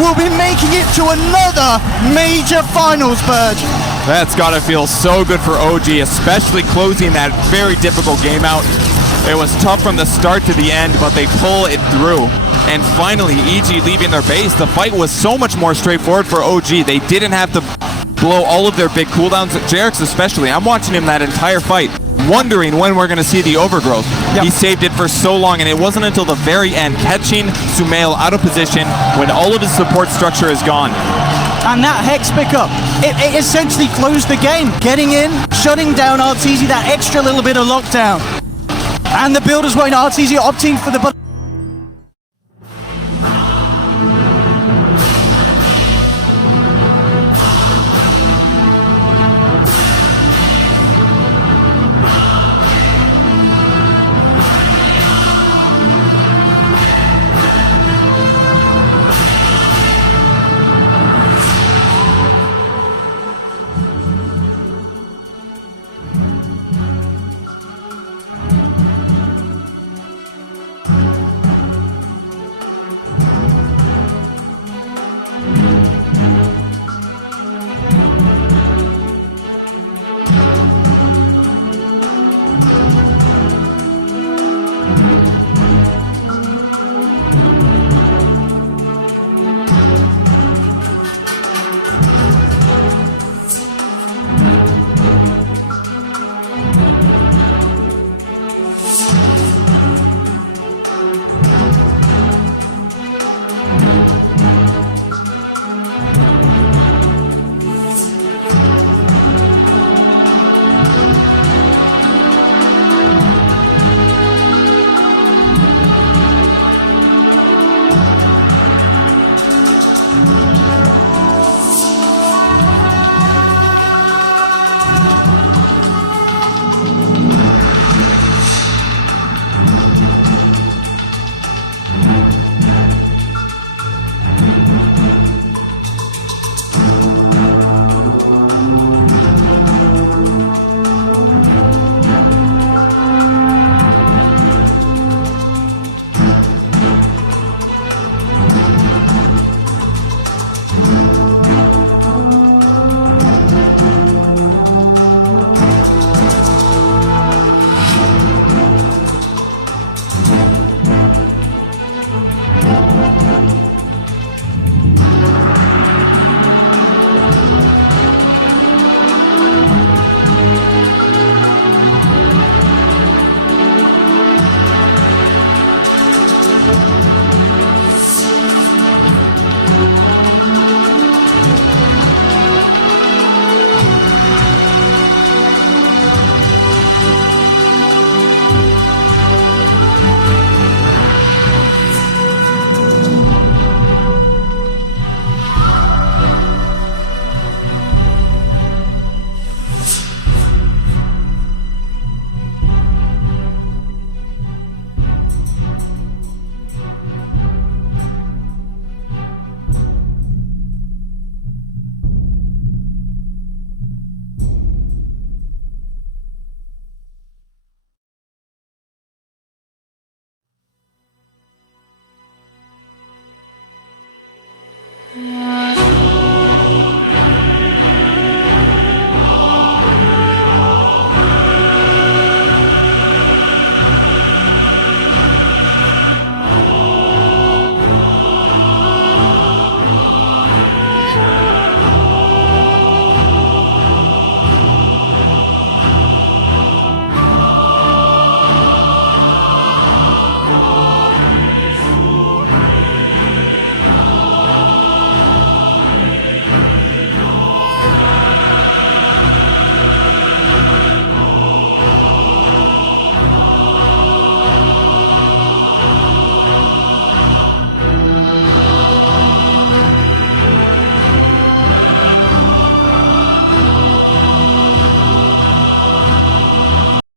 will be making it to another major finals purge. That's got to feel so good for OG, especially closing that very difficult game out. It was tough from the start to the end, but they pull it through. And finally, EG leaving their base. The fight was so much more straightforward for OG. They didn't have to blow all of their big cooldowns. Jerax especially, I'm watching him that entire fight, wondering when we're going to see the Overgrowth. He saved it for so long, and it wasn't until the very end, catching Sumail out of position when all of his support structure is gone. And that Hex pickup, it essentially closed the game. Getting in, shutting down RTZ, that extra little bit of lockdown. And the build as well, RTZ opting for the